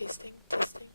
Testing, testing.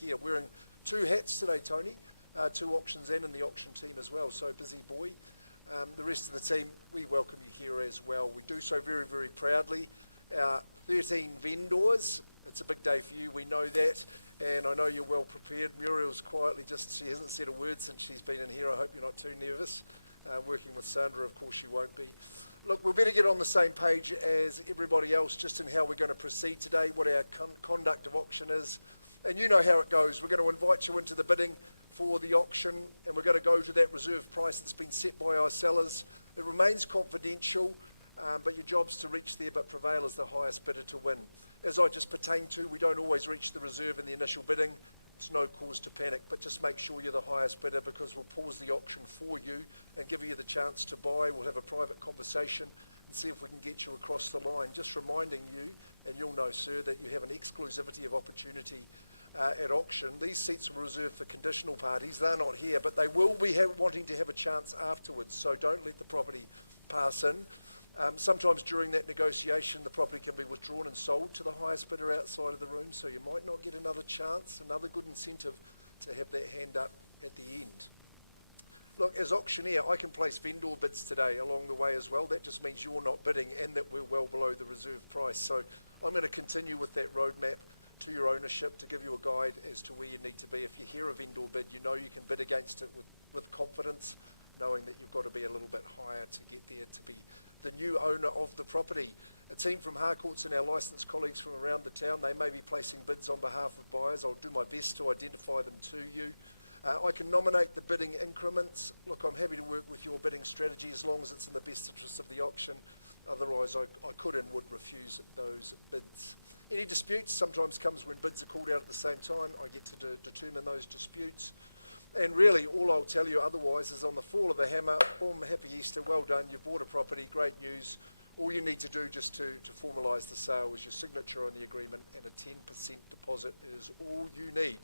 here. Wearing two hats today, Tony, two auctions and in the auction team as well, so busy boy. The rest of the team, we welcome you here as well. We do so very, very proudly. Our 13 vendors, it's a big day for you, we know that, and I know you're well prepared. Muriel's quietly she hasn't said a word since she's been in here. I hope you're not too nervous. Working with Sandra, of course you won't be. Look, we better get on the same page as everybody else just in how we're going to proceed today, what our conduct of auction is. And you know how it goes. We're going to invite you into the bidding for the auction, and we're going to go to that reserve price that's been set by our sellers. It remains confidential, but your job's to reach there but prevail as the highest bidder to win. As I just pertained to, we don't always reach the reserve in the initial bidding. It's no cause to panic, but just make sure you're the highest bidder, because we'll pause the auction for you and give you the chance to buy. We'll have a private conversation and see if we can get you across the line. Just reminding you, and you'll know, sir, that you have an exclusivity of opportunity at auction. These seats are reserved for conditional parties. They're not here, but they will be wanting to have a chance afterwards, so don't let the property pass in. Sometimes during that negotiation, the property can be withdrawn and sold to the highest bidder outside of the room, so you might not get another chance, another good incentive to have that hand up at the end. Look, as auctioneer, I can place vendor bids today along the way as well. That just means you're not bidding and that we're well below the reserve price. So I'm going to continue with that roadmap to your ownership to give you a guide as to where you need to be. If you hear a vendor bid, you know you can bid against it with confidence, knowing that you've got to be a little bit higher to get there to be the new owner of the property. A team from Harcourts and our licensed colleagues from around the town, they may be placing bids on behalf of buyers. I'll do my best to identify them to you. I can nominate the bidding increments. Look, I'm happy to work with your bidding strategy as long as it's in the best interest of the auction. Otherwise, I could and would refuse those bids. Any disputes sometimes comes when bids are called out at the same time. I get to determine those disputes. And really, all I'll tell you otherwise is on the fall of the hammer, boom, happy Easter, well done, you've bought a property, great news. All you need to do just to formalise the sale is your signature on the agreement, and a 10% deposit is all you need.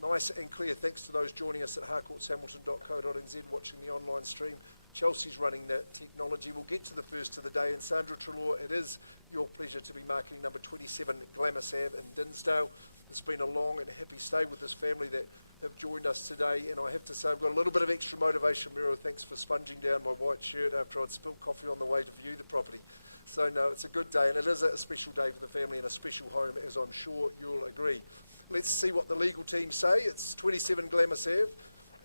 Nice and clear. Thanks to those joining us at harcourtshamilton.co.nz watching the online stream. Chelsea's running that technology. We'll get to the first of the day. And Sandra Treloar, it is your pleasure to be marking number 27 Glamis Ave in Dinsdale. It's been a long and happy stay with this family that have joined us today. And I have to say, I've got a little bit of extra motivation. Miro, thanks for sponging down my white shirt after I'd spilt coffee on the way to view the property. So no, it's a good day, and it is a special day for the family and a special home, as I'm sure you'll agree. Let's see what the legal team say. It's 27 Glamis Ave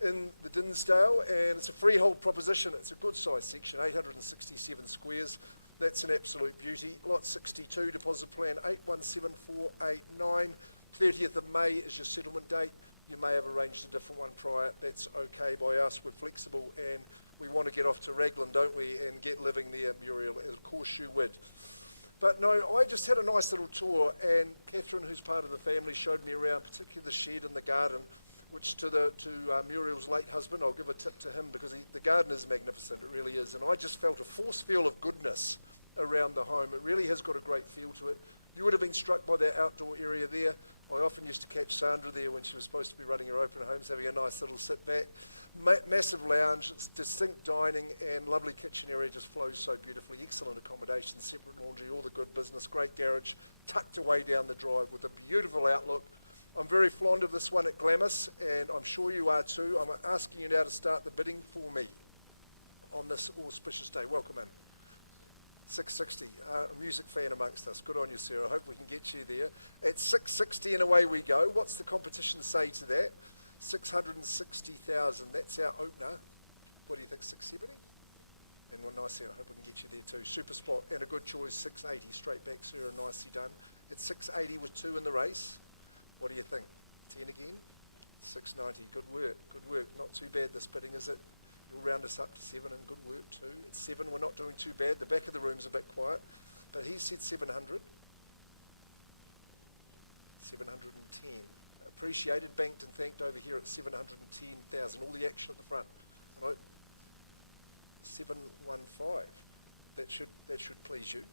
in the Dinsdale, and it's a freehold proposition. It's a good size section, 867 squares. That's an absolute beauty. Lot 62, deposit plan 817489. 30th of May is your settlement date. You may have arranged a different one prior. That's okay by us. We're flexible, and we want to get off to Raglan, don't we, and get living there, Muriel. Of course you would. But no, I just had a nice little tour, and Catherine, who's part of the family, showed me around, particularly the shed and the garden, which to Muriel's late husband, I'll give a tip to him, because the garden is magnificent, it really is. And I just felt a force field of goodness around the home. It really has got a great feel to it. You would have been struck by that outdoor area there. I often used to catch Sandra there when she was supposed to be running her open homes, having a nice little sit back. Massive lounge, distinct dining, and lovely kitchen area, just flows so beautifully. Excellent accommodation, separate laundry, all the good business, great garage, tucked away down the drive with a beautiful outlook. I'm very fond of this one at Glamis, and I'm sure you are too. I'm asking you now to start the bidding for me on this auspicious day. Welcome in. 660, a music fan amongst us. Good on you, Sarah. I hope we can get you there. At 660 and away we go. What's the competition say to that? 660,000. That's our opener. What do you think, 670? And one nice here. I hope we can get you there too. Super spot and a good choice, 680. Straight back, Sarah. Nicely done. At 680 with 2 in the race. What do you think? 10 again? 690. Good work. Good work. Not too bad this bidding, is it? You'll round us up to 7, and good work too. At 7, we're not doing too bad. The back of the room's a bit quiet, but he said 700. 710. Appreciated, banked and thanked over here at 710,000. All the action at the front. And 715. That should please you.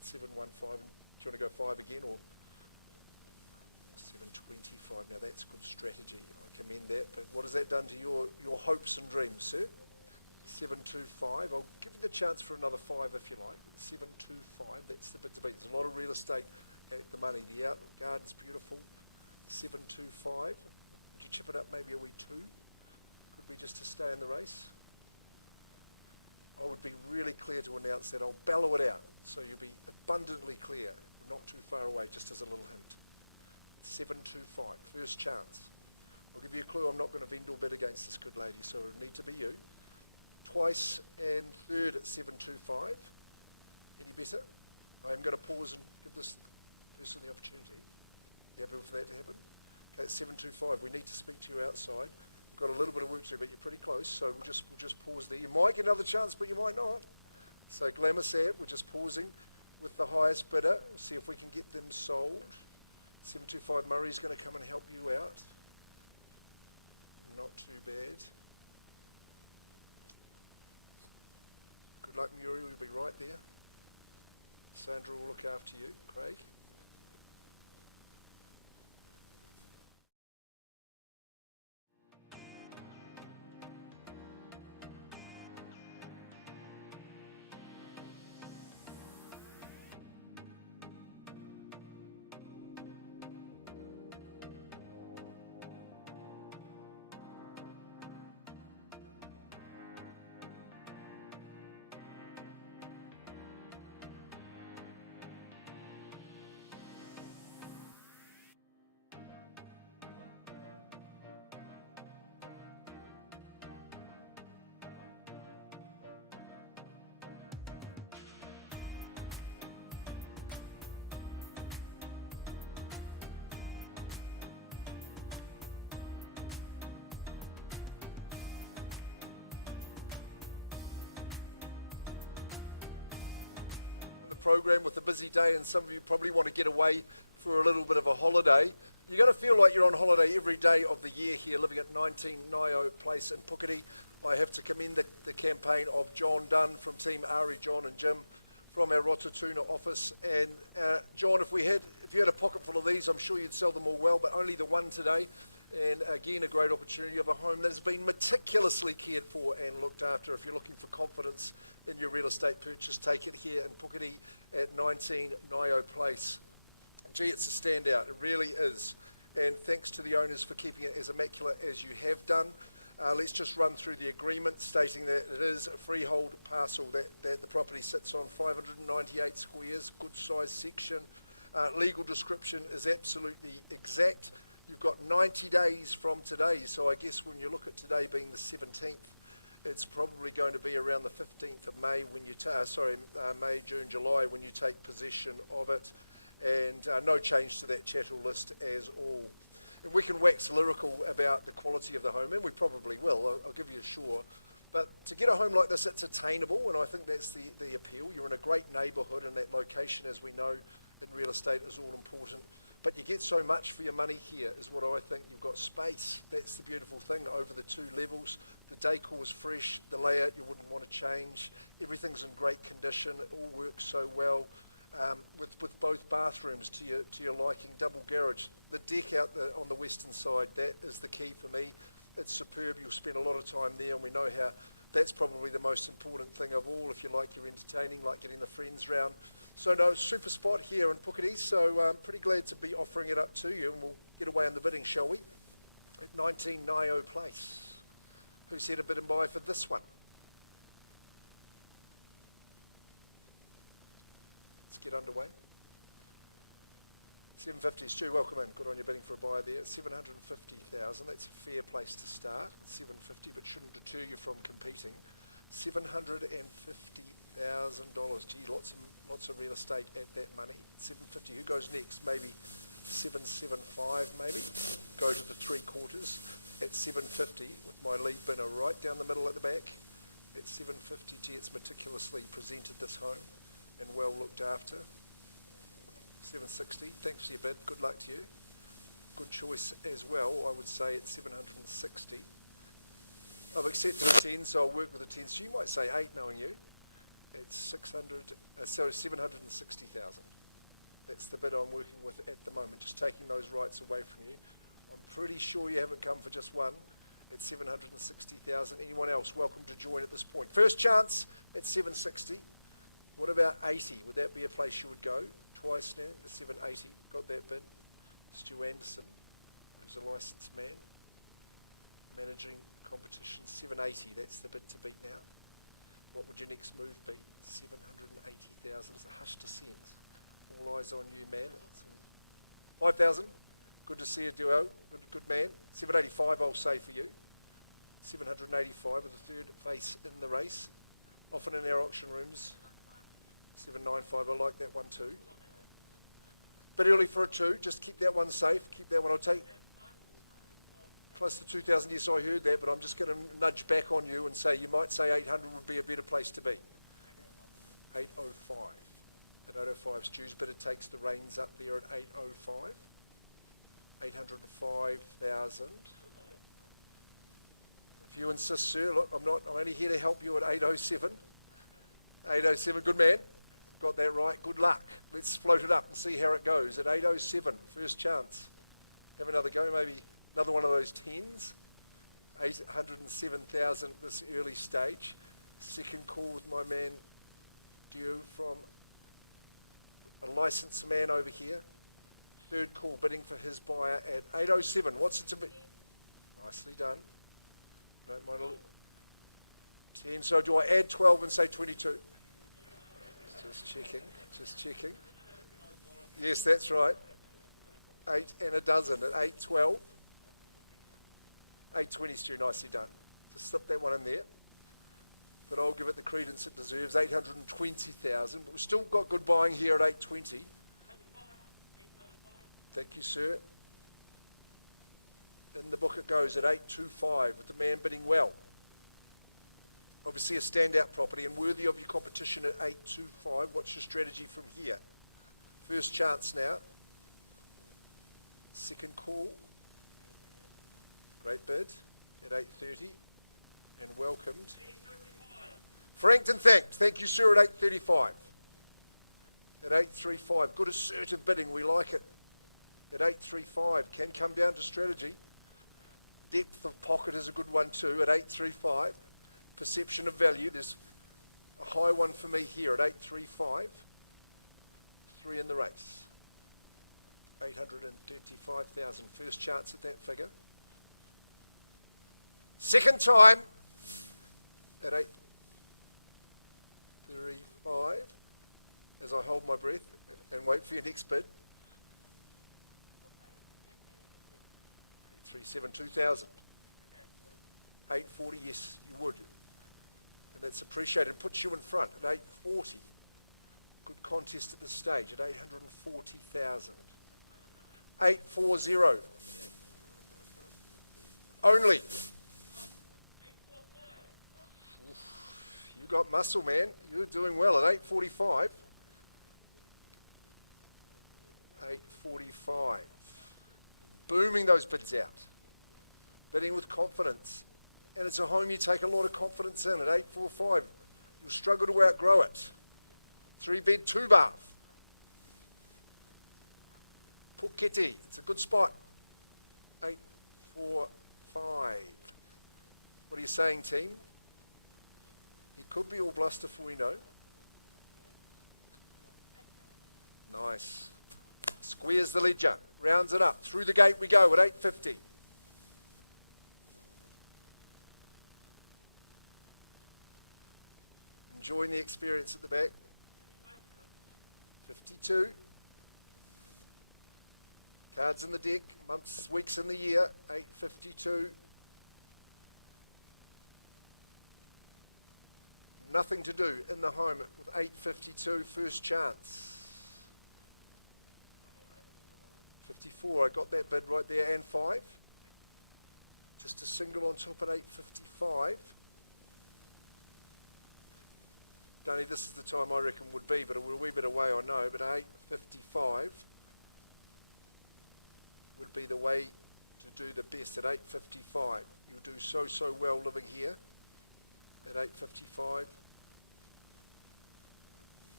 715. And do you want to go 5 again, or 725? Now that's good strategy. I commend that. But what has that done to your hopes and dreams, sir? 725. I'll give you the chance for another 5 if you like. 725. That's the bid to beat. There's a lot of real estate at the money. The outlook garden's beautiful. 725. Would you chip it up maybe a wee 2? Could be just to stay in the race. I would be really clear to announce that. I'll bellow it out, so you'll be abundantly clear. We're not too far away, just as a little hint. 725, first chance. I'll give you a clue, I'm not going to vendor bid against this good lady, so it'll need to be you. Twice and third at 725. Any better? I am going to pause and give this person the opportunity. You happy for that to happen? Okay, it's 725. We need to speak to you outside. We've got a little bit of work to do, but you're pretty close, so we'll just pause there. You might get another chance, but you might not. So Glamour Sab, we're just pausing with the highest bidder. We'll see if we can get them sold. 725 Murray's going to come and help you out. Not too bad. Good luck, Muriel. We'll be right there. Sandra will look after you. Craig. Program with a busy day, and some of you probably want to get away for a little bit of a holiday. You're going to feel like you're on holiday every day of the year here, living at 19 Ngaio Place in Puketi. I have to commend the campaign of John Dunn from Team Ari, John and Jim from our Rototuna office. And John, if you had a pocket full of these, I'm sure you'd sell them all well, but only the one today. And again, a great opportunity of a home that has been meticulously cared for and looked after. If you're looking for confidence in your real estate purchase, take it here in Puketi at 19 Ngaio Place. Gee, it's a standout. It really is. And thanks to the owners for keeping it as immaculate as you have done. Let's just run through the agreement stating that it is a freehold parcel that the property sits on, 598 squares, good size section. Legal description is absolutely exact. You've got 90 days from today, so I guess when you look at today being the 17th, it's probably going to be around the 15th of May when you May, June, July when you take possession of it, and no change to that chattel list as all. And we can wax lyrical about the quality of the home, and we probably will, I'll give you a sure. But to get a home like this, it's attainable, and I think that's the appeal. You're in a great neighbourhood, and that location, as we know, in real estate is all important. But you get so much for your money here is what I think. You've got space. That's the beautiful thing over the 2 levels. The decor's fresh. The layout you wouldn't want to change. Everything's in great condition. It all works so well. With both bathrooms to your liking. Double garage. The deck out on the western side, that is the key for me. It's superb. You'll spend a lot of time there, and we know how that's probably the most important thing of all. If you like your entertaining, like getting the friends round. So no, super spot here in Puketi, so I'm pretty glad to be offering it up to you, and we'll get away on the bidding, shall we? At 19 Ngaio Place. Who's here to bid and buy for this one? Let's get underway. 750, Stu, welcome in. Good on you bidding for a buy there. 750,000, that's a fair place to start. 750, but shouldn't deter you from competing. $750,000. Gee, lots of real estate at that money. 750. Who goes next? Maybe 775. Maybe go to the 3/4 at 750 with my lead bidder right down the middle at the back at 750. Gee, it's meticulously presented, this home, and well looked after. 760. Thanks for your bid. Good luck to you. Good choice as well. I would say at 760. I've accepted a 10, so I'll work with a 10. So you might say 8, knowing you. It's 760,000. That's the bid I'm working with at the moment, just taking those rights away from you. I'm pretty sure you haven't come for just one. It's 760,000. Anyone else welcome to join at this point. First chance at 760. What about 80? Would that be a place you would go? Twice now at 780. Got that bid. Stu Anderson, who's a licensed man. managing competition, 780. That's the bid to beat now. What would your next move be? 780,000. It's a hush to send. All eyes on you, man. 5,000. Good to see you, duo. Good man. 785 I'll say for you. 785 with the third face in the race. Often in our auction rooms. 795, I like that one too. Bit early for a 2. Just keep that one safe. Keep that one. I'll take close to 2,000. Yes, I heard that, but I'm just going to nudge back on you and say you might say 800 would be a better place to be. 805. At 805, Stu's bidder takes the reins up there at 805. 805,000. If you insist, sir, look, I'm only here to help you at 807. 807, good man. Got that right. Good luck. Let's float it up and see how it goes. At 807, first chance. Have another go, maybe another one of those 10s. 807,000 at this early stage. Second call with my man, due from a licensed man over here. Third call, bidding for his buyer at 807. What's it to be? Nicely done. Don't mind a little. 10. So do I add 12 and say 22? Just checking. Yes, that's right. 8 and a dozen at 812. 820, Stu, nicely done. Just slip that one in there. But I'll give it the credence it deserves, 820,000. But we've still got good buying here at 820. Thank you, sir. In the book it goes at 825 with the man bidding well. Obviously a standout property and worthy of your competition at 825. What's your strategy from here? First chance now. Second call. Great bid at 830 and welcomed. Franked and thanked. Thank you, sir, at 835. At 835. Good assertive bidding. We like it. At 835. Can come down to strategy. Depth of pocket is a good one too at 835. Perception of value. There's a high one for me here at 835. 3 in the race. 835,000. First chance at that figure. Second time at 835 as I hold my breath and wait for your next bid. 837, 2,000. 840, yes, you would. And that's appreciated. Puts you in front at 840. Good contest at this stage at 840,000. 840. Only. You got muscle, man. You're doing well at 845. 845. Booming those bids out. Bidding with confidence. And it's a home you take a lot of confidence in at 845. You'll struggle to outgrow it. 3-bed, 2-bath. Puketi. It's a good spot. 845. What are you saying, team? He could be all bluster for we know. Nice. Squares the ledger. Rounds it up. Through the gate we go at 850. Enjoying the experience at the back. 52. Cards in the deck. Months, weeks in the year. 852. Nothing to do in the home with 852. First chance. 54. I got that bid right there. And 5. Just a single on top at 855. Dunny, this is the time I reckon would be, but we're a wee bit away, I know, but 855 would be the way to do the best at 855. You'll do so well living here at 855.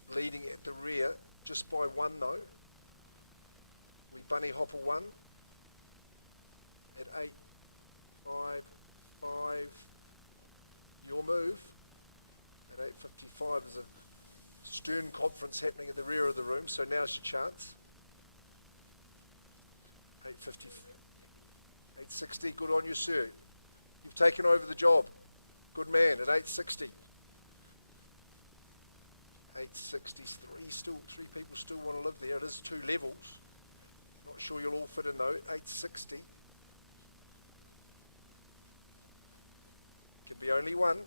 Leading at the rear, just by 1 though. We bunny hopper 1 at 855. Your move. At 855 there's a stern conference happening at the rear of the room, so now's your chance. 850, 860, good on you, sir. You've taken over the job. Good man at 860. 863, still 3 people still want to live there. It is 2 levels. Not sure you'll all fit in though. 860. Can be only one.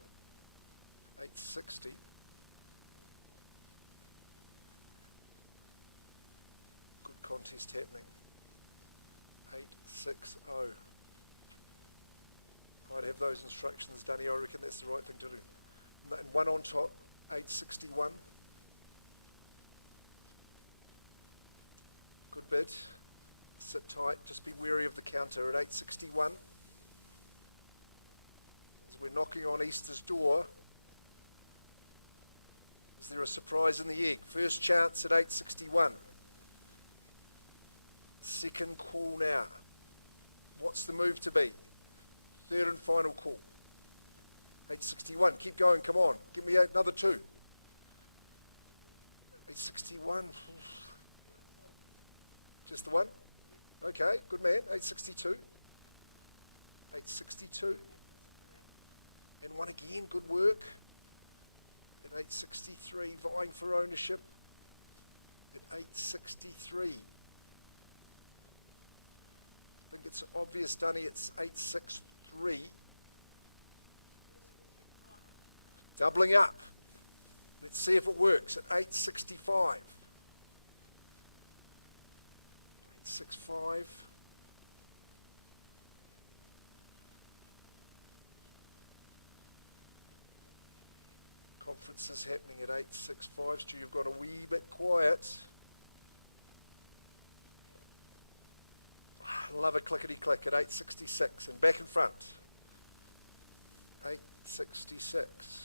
860. Good contest happening. 860. I'd have those instructions, Dunny. I reckon that's the right thing to do. And one on top, 861. Good bid. Sit tight. Just be wary of the counter at 861. As we're knocking on Easter's door, is there a surprise in the egg? First chance at 861. Second call now. What's the move to be? Third and final call. 861. Keep going. Come on. Give me another 2. 861. Just the one? Okay. Good man. 862. 862. And one again. Good work. At 863. Vying for ownership. At 863. I think it's obvious, Dunny. It's 863. Doubling up. Let's see if it works at 865. 865. Conference is happening at 865. Stu, you've gone a wee bit quiet. Love a clickety-click at 866 and back in front. 866.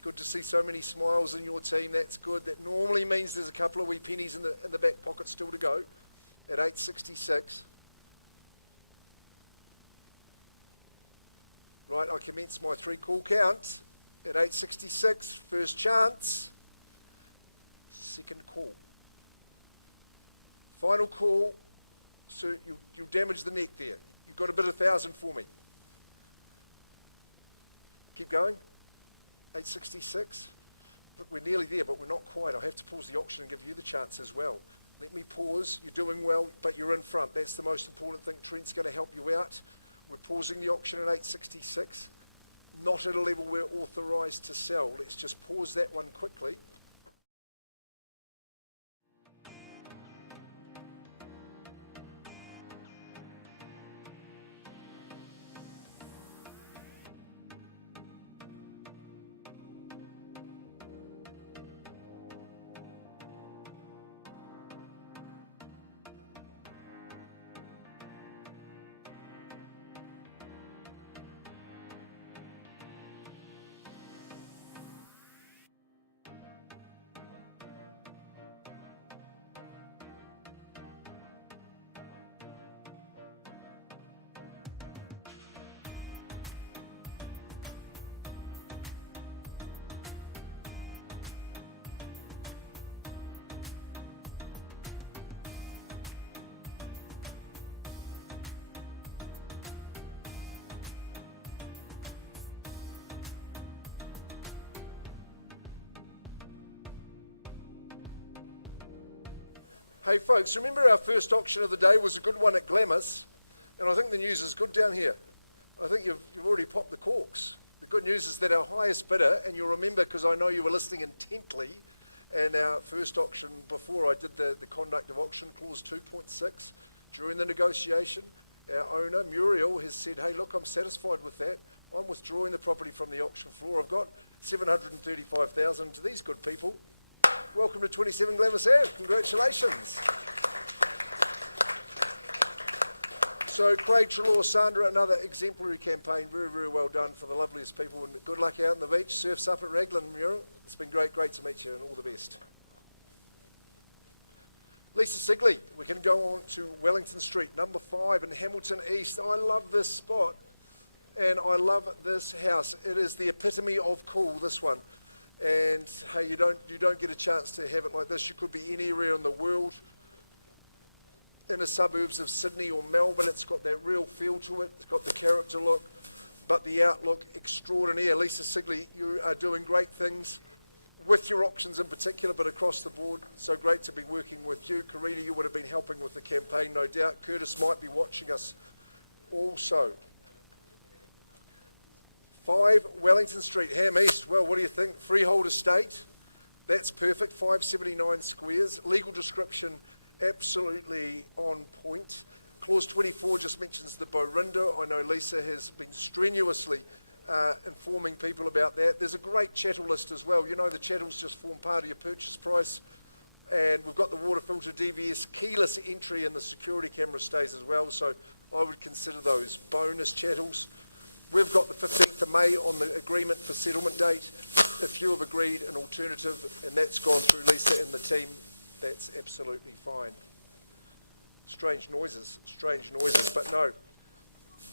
Good to see so many smiles in your team. That's good. That normally means there's a couple of wee pennies in the back pocket still to go at 866. Right, I commence my 3 call count at 866. First chance. Second call. Final call. So you damaged the neck there. You got a bit of 1,000 for me. Keep going. 866. Look, we're nearly there, but we're not quite. I'll have to pause the auction and give you the chance as well. Let me pause. You're doing well, but you're in front. That's the most important thing. Trent's going to help you out. We're pausing the auction at 866. Not at a level we're authorised to sell. Let's just pause that one quickly. Hey folks, remember our first auction of the day was a good one at Glamis, and I think the news is good down here. I think you've already popped the corks. The good news is that our highest bidder, and you'll remember because I know you were listening intently, and our first auction before I did the conduct of auction, clause 2.6, during the negotiation, our owner, Muriel, has said, hey look, I'm satisfied with that. I'm withdrawing the property from the auction floor. I've got 735,000 to these good people. Welcome to 27 Glamis Ave. Congratulations. So Craig, Trelaw, Sandra, another exemplary campaign. Very, very well done for the loveliest people. And good luck out on the beach. Surf's up at Raglan, Muriel. It's been great to meet you and all the best. Lisa Sigley, we can go on to Wellington Street, number 5 in Hamilton East. I love this spot and I love this house. It is the epitome of cool, this one. And hey, you don't get a chance to have it like this. You could be any area in the world. inner suburbs of Sydney or Melbourne. It's got that real feel to it. It's got the character look, but the outlook extraordinaire. Lisa Sigley, you are doing great things with your auctions in particular, but across the board. So great to be working with you. Karina, you would have been helping with the campaign, no doubt. Curtis might be watching us also. 5 Wellington Street, Ham East. Well, what do you think? Freehold estate. That's perfect. 579 squares. Legal description, absolutely on point. Clause 24 just mentions the Borinda. I know Lisa has been strenuously informing people about that. There's a great chattel list as well. You know, the chattels just form part of your purchase price. And we've got the water filter DVS keyless entry, and the security camera stays as well. So I would consider those bonus chattels. We've got the 15th of May on the agreement for settlement date. If you have agreed an alternative and that's gone through Lisa and the team, that's absolutely fine. Strange noises, but no.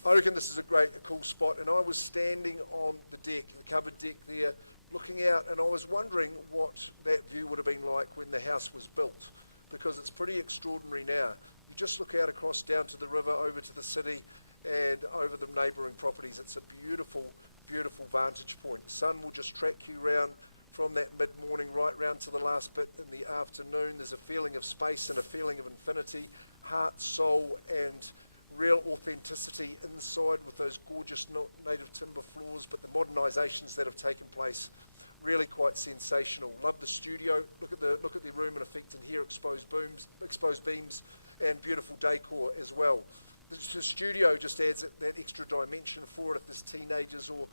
I reckon this is a cool spot, and I was standing on the deck, the covered deck there, looking out, and I was wondering what that view would have been like when the house was built, because it's pretty extraordinary now. You just look out across down to the river, over to the city, and over the neighbouring properties. It's a beautiful, beautiful vantage point. The sun will just track you round from that mid-morning right round to the last bit in the afternoon. There's a feeling of space and a feeling of infinity, heart, soul, and real authenticity inside with those gorgeous native timber floors, but the modernisations that have taken place, really quite sensational. Love the studio. Look at the room in effect in here, exposed beams, and beautiful decor as well. The studio just adds that extra dimension for it if there's teenagers or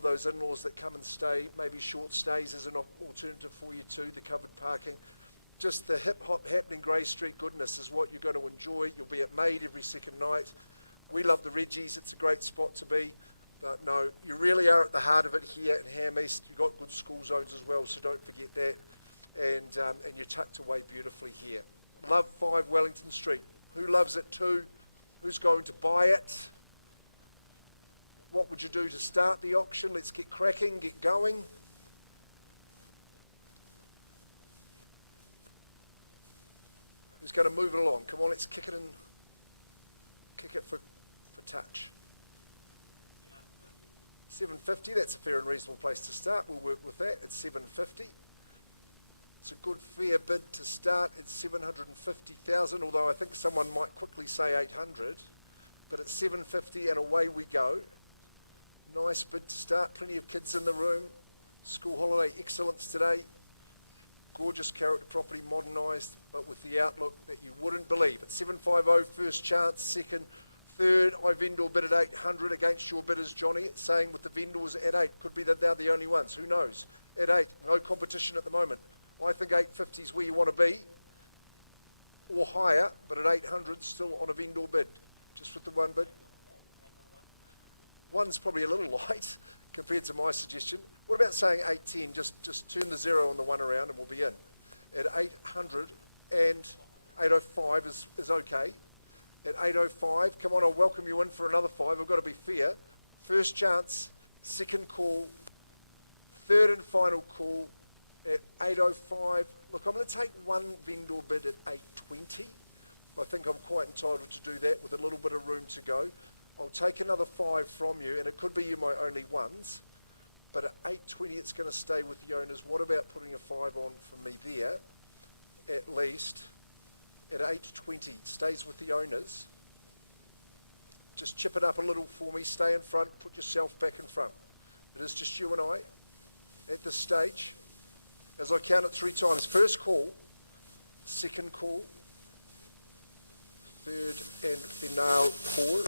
those in-laws that come and stay, maybe short stays as an alternative for you too, the covered parking. Just the hip-hop happening Grey Street goodness is what you're going to enjoy. You'll be at Maid every second night. We love the Reggies. It's a great spot to be. But no, you really are at the heart of it here in Ham East. You've got good school zones as well, so don't forget that. And you're tucked away beautifully here. Love 5 Wellington Street. Who loves it too? Who's going to buy it? What would you do to start the auction? Let's get cracking, get going. Who's going to move it along? Come on, let's kick it for touch. 750, that's a fair and reasonable place to start. We'll work with that. It's 750. It's a good fair bid to start at 750,000, although I think someone might quickly say 800, but it's 750 and away we go. Nice bid to start. Plenty of kids in the room. School holiday excellence today. Gorgeous character property, modernised, but with the outlook that you wouldn't believe. At 750, first chance, second, third. I vendor bid at 800 against your bidders, Johnny, saying with the vendors at 8. Could be that they're the only ones. Who knows? At 8, no competition at the moment. I think 850 is where you want to be, or higher, but at 800, still on a vendor bid. Just with the one bid. One's probably a little light compared to my suggestion. What about saying 810? Just turn the 0 on the 1 around and we'll be in. At 800 and 805 is okay. At 805, come on, I'll welcome you in for another 5. I've got to be fair. First chance, second call, third and final call at 805. Look, I'm going to take one vendor bid at 820. I think I'm quite entitled to do that with a little bit of room to go. I'll take another 5 from you, and it could be you my only ones. But at 820, it's going to stay with the owners. What about putting a 5 on for me there, at least? At 820, stays with the owners. Just chip it up a little for me. Stay in front. Put yourself back in front. It is just you and I at this stage. As I count it 3 times. First call, second call, third and final call.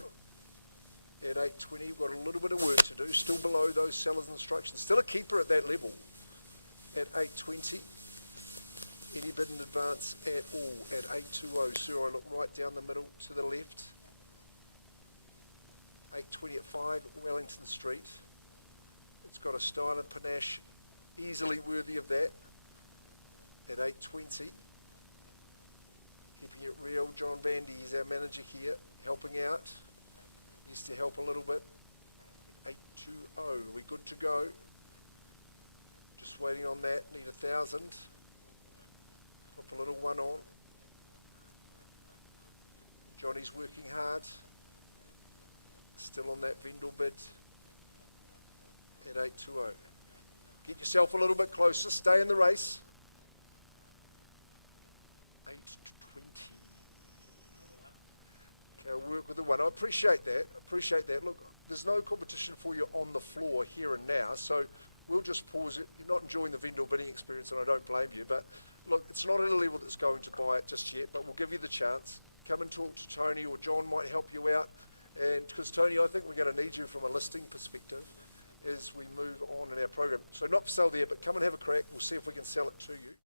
At 820, we've got a little bit of work to do. Still below those sellers' instructions. Still a keeper at that level. At 820. Any bid in advance at all. At 820, sir, I look right down the middle to the left. 820 at 5 Wellington Street. It's got a style and panache easily worthy of that. At 820. Keeping it real. John Bandy is our manager here, helping out. Needs to help a little bit. 820, are we good to go? Just waiting on that, need 1,000. Pop a little 1 on. Johnny's working hard. Still on that Vendel bid at 820. Get yourself a little bit closer. Stay in the race. 820. Okay, I'll work with the one. I appreciate that. Look, there's no competition for you on the floor here and now, so we'll just pause it. You're not enjoying the Vendel bidding experience, and I don't blame you, but look, it's not at a level that's going to buy it just yet, but we'll give you the chance. Come and talk to Tony, or John might help you out. And because Tony, I think we're going to need you from a listing perspective as we move on in our program. So not for sale there, but come and have a crack. We'll see if we can sell it to you.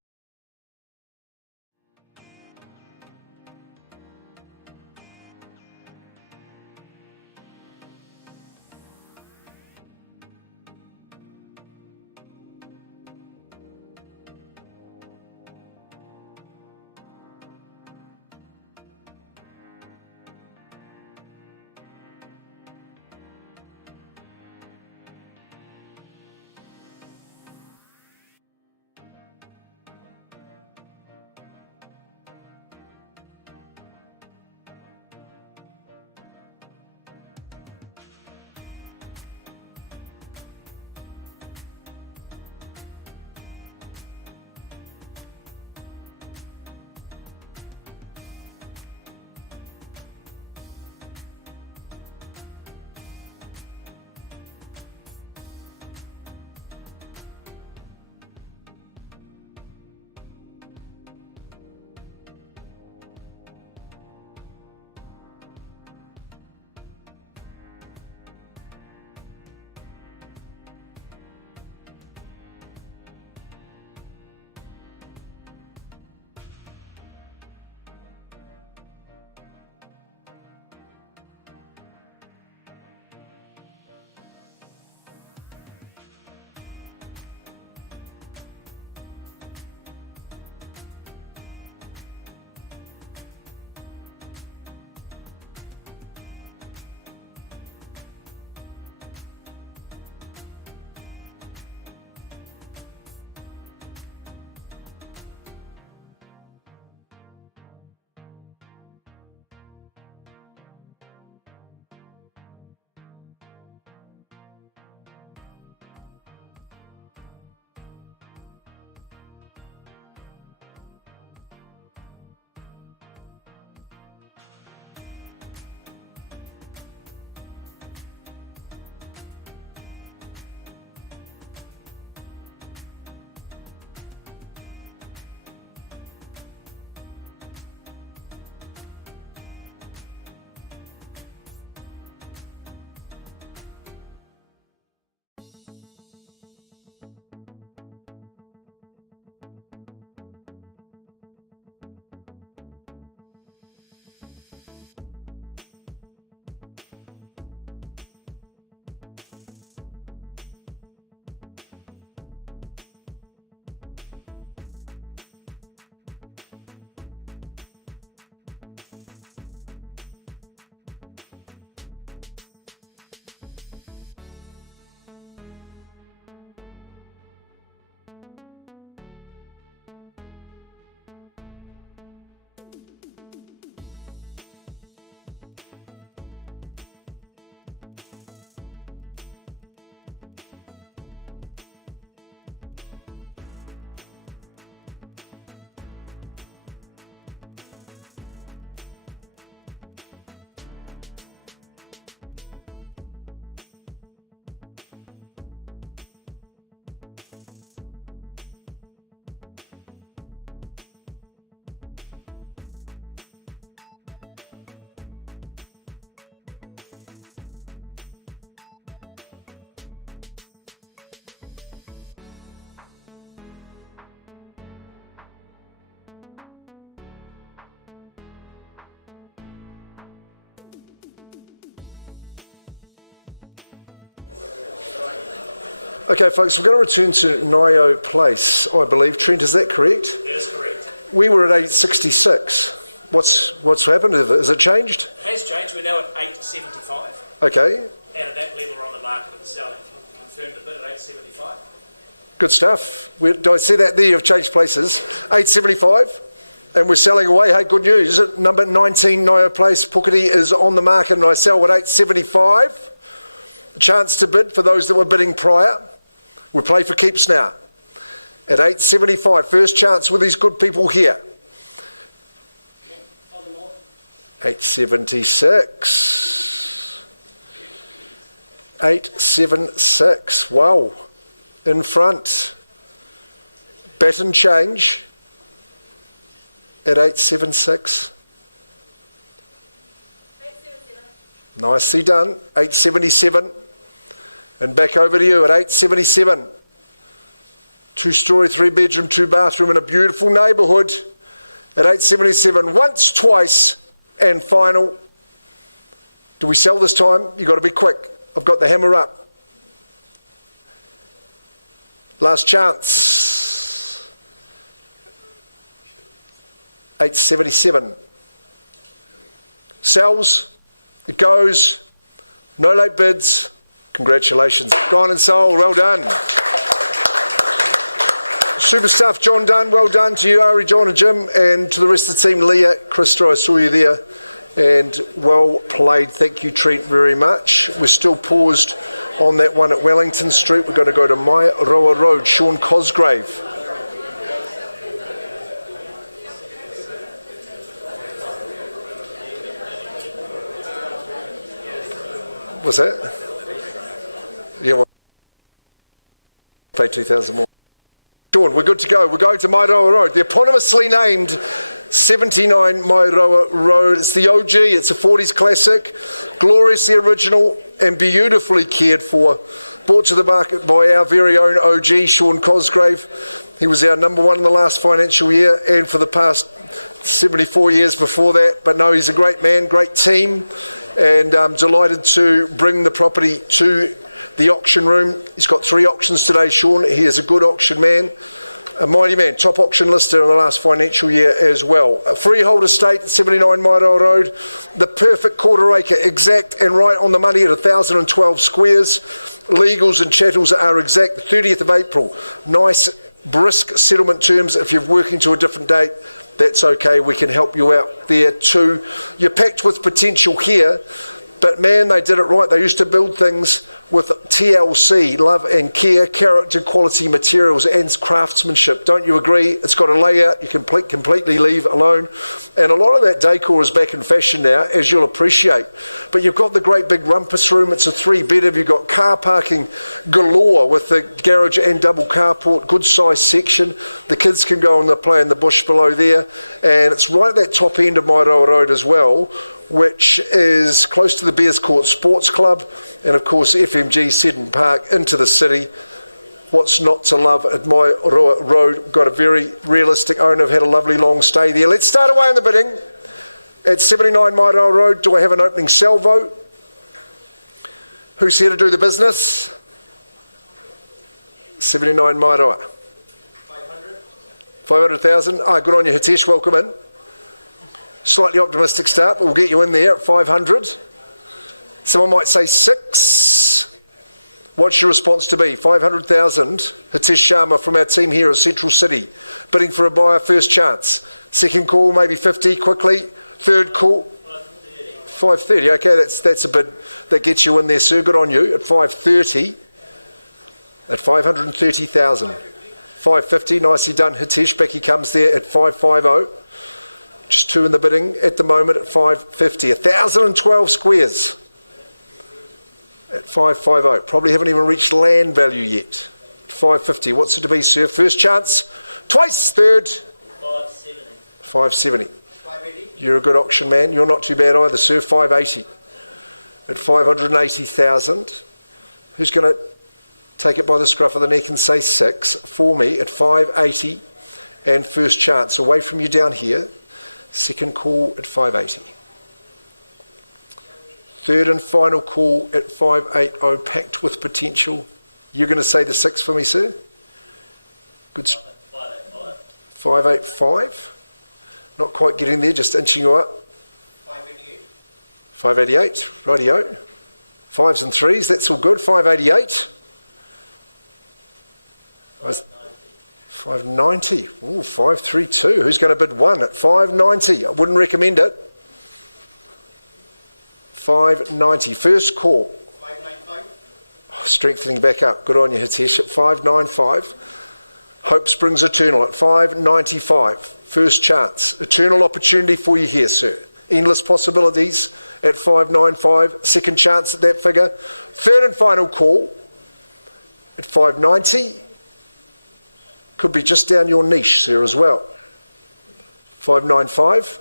Okay, folks, we're going to return to Nio Place, I believe. Trent, is that correct? That is correct. We were at 866. What's happened? Has it changed? It has changed. We're now at 875. Okay. And at that level, we're on the market and selling. Confirmed a bid at 875. Good stuff. Do I see that there? You've changed places. 875? And we're selling away. Hey, good news. Number 19, Nio Place, Puketi, is on the market, and I sell at $8.75. A chance to bid for those that were bidding prior. We play for keeps now. At $8.75. First chance with these good people here. $8.76. $8.76. Wow. In front. Bet and change. At $8.76. Nicely done. $8.77. And back over to you at $8.77. 2-story, 3-bedroom, 2-bathroom in a beautiful neighbourhood at $8.77. Once, twice, and final. Do we sell this time? You've got to be quick. I've got the hammer up. Last chance. $8.77. Sells. It goes. No late bids. Congratulations. Gone and sold. Well done. Super stuff, John Dunn. Well done to you, Ari, John and Jim, and to the rest of the team. Leah, Christo, I saw you there. And well played. Thank you, Trent, very much. We're still paused on that one at Wellington Street. We're going to go to Mairoa Road. Sean Cosgrave. What's that? Yeah, well, pay 2,000 more. Sean, we're good to go. We're going to Mairoa Road. The eponymously named 79 Mairoa Road. It's the OG. It's a 40s classic. Gloriously original and beautifully cared for. Brought to the market by our very own OG, Sean Cosgrave. He was our number one in the last financial year and for the past 74 years before that. But no, he's a great man, great team. And I'm delighted to bring the property to the auction room. He's got 3 auctions today, Sean. He is a good auction man, a mighty man, top auction lister in the last financial year as well. A freehold estate, 79 Mairoa Road, the perfect quarter acre, exact and right on the money at 1,012 squares. Legals and chattels are exact, 30th of April. Nice, brisk settlement terms. If you're working to a different date, that's okay, we can help you out there too. You're packed with potential here, but man, they did it right. They used to build things with TLC, love and care, character, quality materials and craftsmanship. Don't you agree? It's got a layout you can completely leave alone. And a lot of that decor is back in fashion now, as you'll appreciate. But you've got the great big rumpus room. It's a 3-bedder. You've got car parking galore with the garage and double carport, good size section. The kids can go and play in the bush below there. And it's right at that top end of Mairoa Road as well, which is close to the Bears Court Sports Club and of course FMG Seddon Park into the city. What's not to love at Mairoa Road? Got a very realistic owner, had a lovely long stay there. Let's start away on the bidding. At 79 Mairoa Road, do I have an opening salvo? Who's here to do the business? 79 Mairoa. 500,000. Ah, good on you, Hitesh, welcome in. Slightly optimistic start, but we'll get you in there at 500. Someone might say 6. What's your response to be? 500,000. Hitesh Sharma from our team here at Central City. Bidding for a buyer, first chance. Second call, maybe 50, quickly. Third call. 530. Okay, that's a bid that gets you in there, sir. Good on you. At 530. At 530,000. 550, nicely done, Hitesh. Becky comes there at 550. Just 2 in the bidding at the moment at 550. 1,012 squares at 550. Probably haven't even reached land value yet. 550. What's it to be, sir? First chance. Twice. Third. 570. 570. 580. You're a good auction man. You're not too bad either, sir. 580. At 580,000. Who's going to take it by the scruff of the neck and say 6 for me at 580? And first chance. Away from you down here. Second call at 580. Third and final call at 580, packed with potential. You're going to say the 6 for me, sir? Good. 585. 585. Not quite getting there, just inching you up. 588. 588, rightio. 5s and 3s, that's all good. 588. 590. Ooh, 532. Who's going to bid 1 at 590? I wouldn't recommend it. 590. First call. 595. Strengthening back up. Good on you, Hitesh, at 595. Hope Springs Eternal at 595. First chance. Eternal opportunity for you here, sir. Endless possibilities at 595. Second chance at that figure. Third and final call at 590. Could be just down your niche, sir, as well. 595.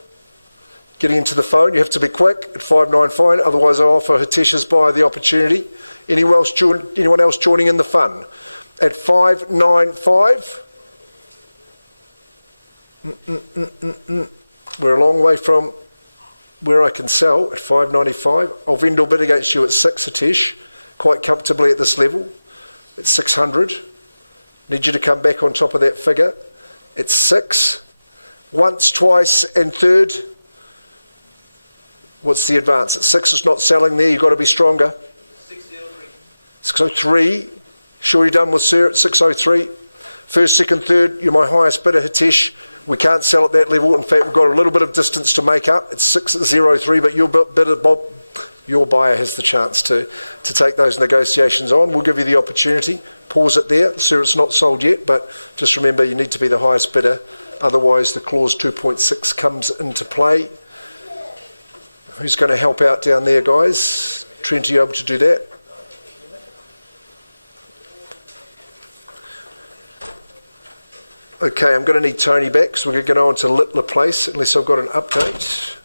Getting into the phone, you have to be quick at 595, otherwise I offer Hitesh's buyer the opportunity. Anyone else joining in the fun? At 595. We're a long way from where I can sell at 595. I'll vendor bid against you at 6, Hitesh, quite comfortably at this level. At 600. Need you to come back on top of that figure. At 6. Once, twice, and third. What's the advance? At 6 it's not selling there, you've got to be stronger. 603. 603. Sure you're done with sir at 603. First, second, third, you're my highest bidder, Hitesh. We can't sell at that level. In fact, we've got a little bit of distance to make up. It's 603, but your bidder, Bob, your buyer has the chance to take those negotiations on. We'll give you the opportunity. Pause it there. Sir, it's not sold yet, but just remember you need to be the highest bidder. Otherwise, the clause 2.6 comes into play. Who's going to help out down there, guys? Trent, are you able to do that? Okay, I'm going to need Tony back, so we're going to go on to Littler Place, unless I've got an update.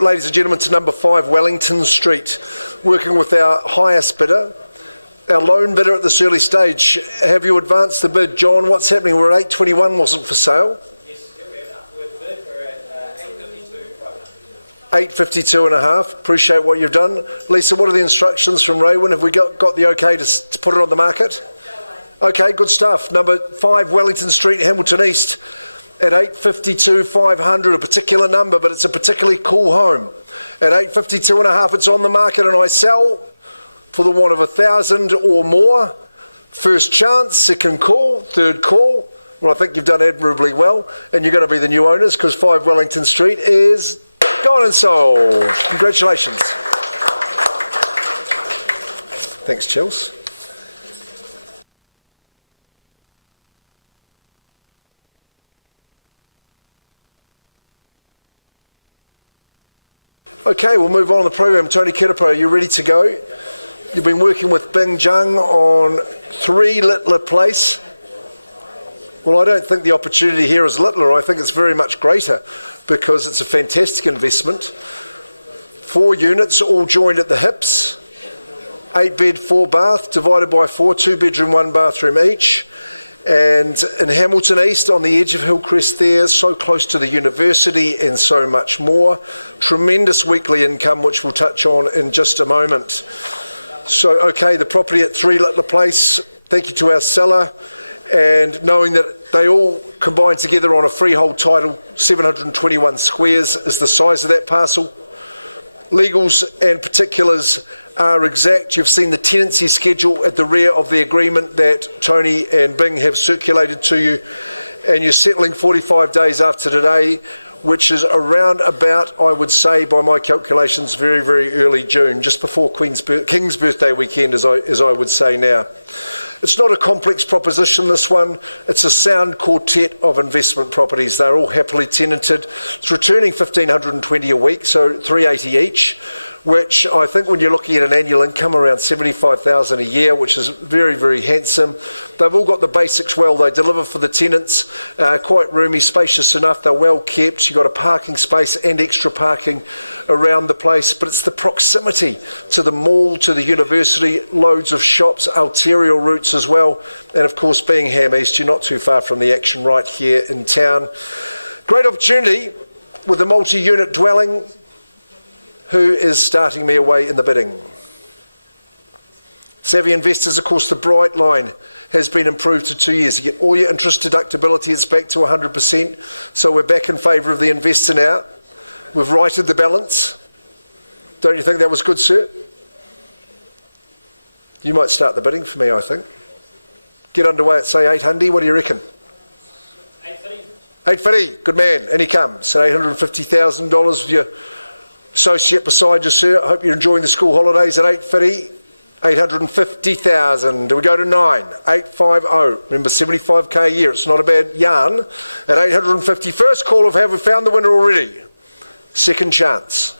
Ladies and gentlemen, to number 5 Wellington Street, working with our highest bidder, our lone bidder at this early stage. Have you advanced the bid, John? What's happening? We're at 821, wasn't for sale. Yes, we're bid. We're at 852. 852 and a half. Appreciate what you've done. Lisa, what are the instructions from Raywin? Have we got the okay to put it on the market? Okay, good stuff. Number 5 Wellington Street, Hamilton East. At 852, 500, a particular number, but it's a particularly cool home. At 852 and a half, it's on the market, and I sell for the want of 1,000 or more. First chance, second call, third call. Well, I think you've done admirably well, and you're going to be the new owners because 5 Wellington Street is gone and sold. Congratulations. Thanks, Chels. Okay, we'll move on to the program. Tony Kiripo, are you ready to go? You've been working with Bing Zhang on 3 Littler Place. Well, I don't think the opportunity here is Littler. I think it's very much greater because it's a fantastic investment. 4 units, all joined at the hips. 8 bed, 4 bath, divided by 4, 2 bedroom, 1 bathroom each. And in Hamilton East, on the edge of Hillcrest there, so close to the university and so much more. Tremendous weekly income, which we'll touch on in just a moment. So, okay, the property at 3 Littler Place, thank you to our seller. And knowing that they all combine together on a freehold title, 721 squares is the size of that parcel. Legals and particulars are exact. You've seen the tenancy schedule at the rear of the agreement that Tony and Bing have circulated to you, and you're settling 45 days after today, which is around about, I would say, by my calculations, very, very early June, just before King's birthday weekend, as I would say now. It's not a complex proposition, this one. It's a sound quartet of investment properties. They're all happily tenanted. It's returning $1,520 a week, so $380 each, which I think when you're looking at an annual income around $75,000 a year, which is very, very handsome. They've all got the basics well. They deliver for the tenants, quite roomy, spacious enough. They're well kept. You've got a parking space and extra parking around the place, but it's the proximity to the mall, to the university, loads of shops, arterial routes as well, and of course being Ham East, you're not too far from the action right here in town. Great opportunity with a multi-unit dwelling. Who is starting me away in the bidding? Savvy investors, of course, the Bright line has been improved to 2 years. You get all your interest deductibility, it's back to 100%, so we're back in favour of the investor now. We've righted the balance. Don't you think that was good, sir? You might start the bidding for me, I think. Get underway at, say, 800. What do you reckon? 850. 850, good man. In he comes at $850,000 with your associate beside you, sir. I hope you're enjoying the school holidays at 850. 850,000. Do we go to 9? 850. Remember, 75k a year. It's not a bad yarn. At 850. First call of have we found the winner already? Second chance.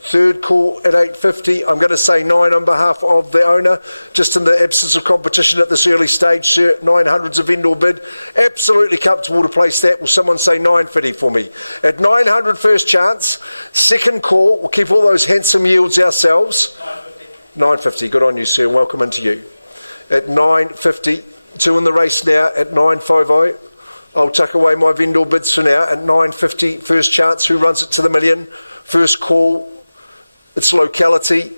Third call at 850. I'm going to say 9 on behalf of the owner, just in the absence of competition at this early stage, sir. 900's a vendor bid. Absolutely comfortable to place that. Will someone say 950 for me? At 900, first chance. Second call. We'll keep all those handsome yields ourselves. 950. Good on you, sir. Welcome into you. At 950. 2 in the race now at 950. I'll tuck away my vendor bids for now at 950. First chance. Who runs it to the million? First call. It's locality.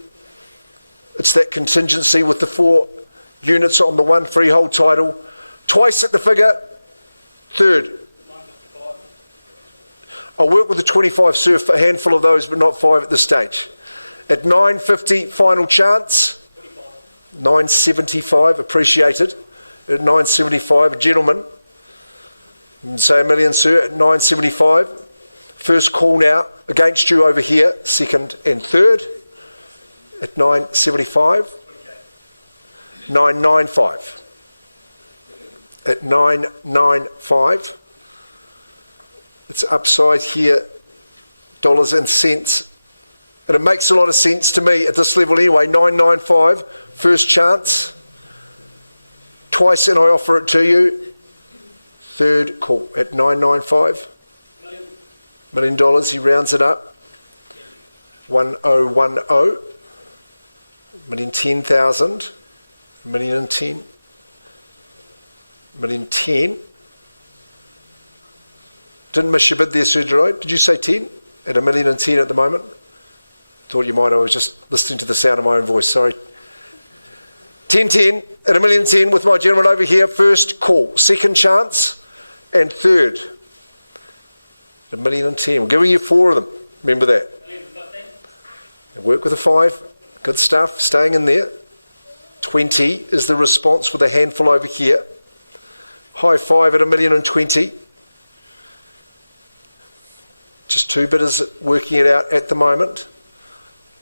It's that contingency with the 4 units on the 1 freehold title. Twice at the figure. Third. I'll work with the 25, sir, for a handful of those, but not 5 at this stage. At 950, final chance. 975, appreciated. At 975, a gentleman. Say a million, sir, at 975. First call now against you over here, second and third at 975. 995. At 995. It's upside here, dollars and cents. And it makes a lot of sense to me at this level anyway. 995, first chance. Twice and I offer it to you. Third call at 995. $1 million, he rounds it up. 1010. 1,010,000. 1,010,000. 1,010,000. Didn't miss your bid there, Sir Gerard. Did you say 10? At 1,010,000 at the moment? Thought you might. I was just listening to the sound of my own voice. Sorry. 1010 at 1,010,000 with my gentleman over here. First call. Second chance. And third. 1,010,000. We're giving you 4 of them. Remember that. Work with a 5. Good stuff. Staying in there. 20 is the response with a handful over here. High 5 at 1,020,000. Just 2 bidders working it out at the moment.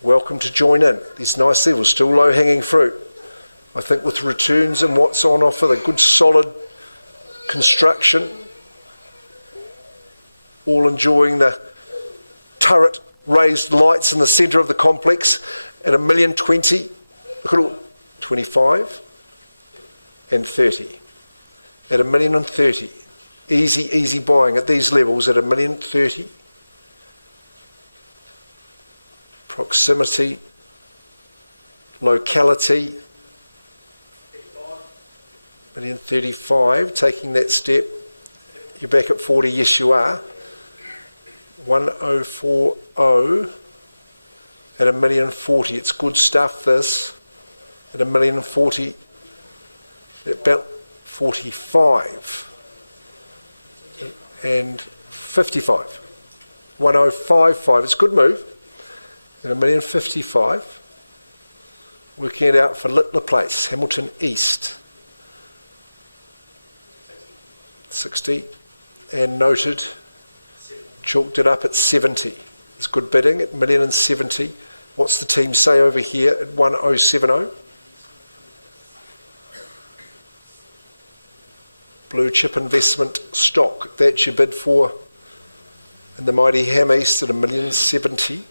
Welcome to join in. These nice levels, still low-hanging fruit. I think with returns and what's on offer, the good solid construction, all enjoying the turret raised lights in the centre of the complex at 1,020,000. Look at all, 25 and 30. At 1,030,000. Easy buying at these levels at 1,030,000. Proximity, locality, 1,035, taking that step. You're back at 40, yes you are. 1,040 at 1,040. It's good stuff, this. At 1,040, about 45 and 55. 1,055. It's a good move. At 1,055. Working it out for Littler Place, Hamilton East. 60. And noted. Chalked it up at 70. It's good bidding at 1,070. What's the team say over here at 1,070? Blue Chip Investment Stock. That's your bid for. And the mighty Ham East at 1,070.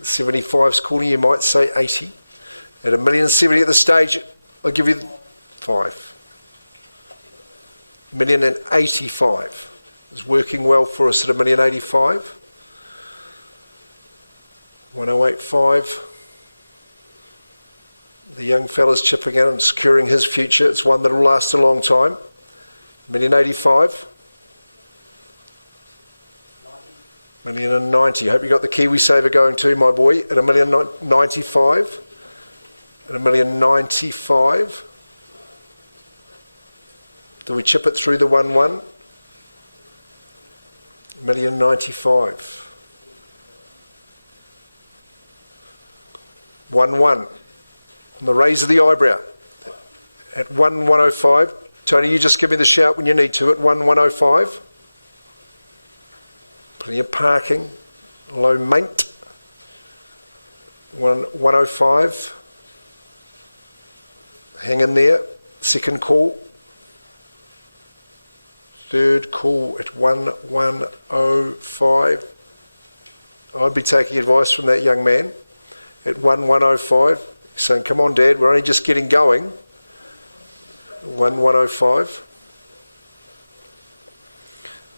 75's calling, you might say 80. At 1,070 at the stage, I'll give you 5. 1,085 is working well for us at 1,085. 1,085. The young fella's chipping in and securing his future. It's one that will last a long time. 1,085. 1,090. Hope you got the Kiwi Saver going too, my boy. At 1,095. At 1,095. Do we chip it through the 1-1? 1,095. 1-1. On the raise of the eyebrow. At 1,105. Tony, you just give me the shout when you need to at 1,105. Plenty of parking. Low maint. 105. Hang in there. Second call. Third call at 1,105. I'd be taking advice from that young man at 1,105. Saying, come on, Dad, we're only just getting going. 1,105.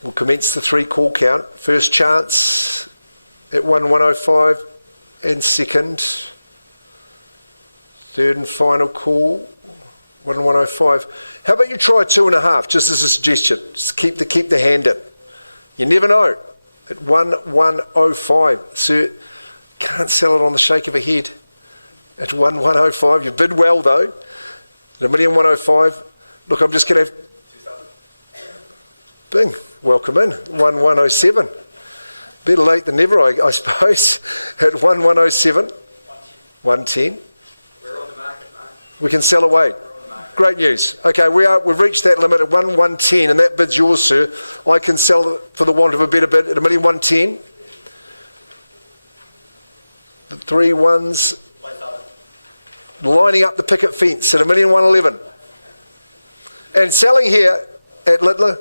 We'll commence the 3 call count. First chance at 1,105 and second. Third and final call, 1,105. How about you try 2.5, just as a suggestion. Just keep the hand in. You never know. At 1,105. So can't sell it on the shake of a head. At 1,105. You bid well though. At 1,105. Look, I'm just going to have... Bing. Welcome in. 1,107. Better late than never, I suppose. At 1,107. 110. We're on the market, mate. We can sell away. Great news. Okay, we've reached that limit at 1,110, and that bid's yours, sir. I can sell it for the want of a better bid at 1,110. The 3 ones lining up the picket fence at 1,111. And selling here at Littler,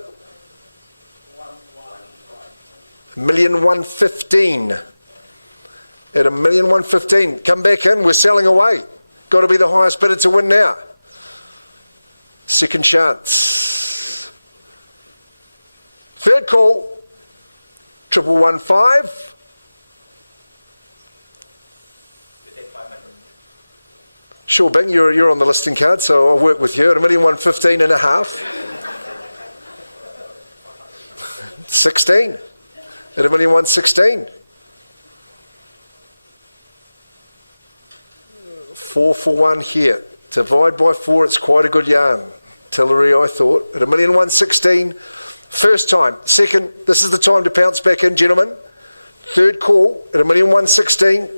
1,115. At 1,115. Come back in, we're selling away. Got to be the highest bidder to win now. Second chance. Third call. 1,115. Sure, Bing, you're on the listing card, so I'll work with you at 1,115.5. 16. At 1,116. 4 for 1 here. Divide by 4, it's quite a good yarn. Tillery, I thought. At 1,116. First time. Second, this is the time to pounce back in, gentlemen. Third call at 1,116.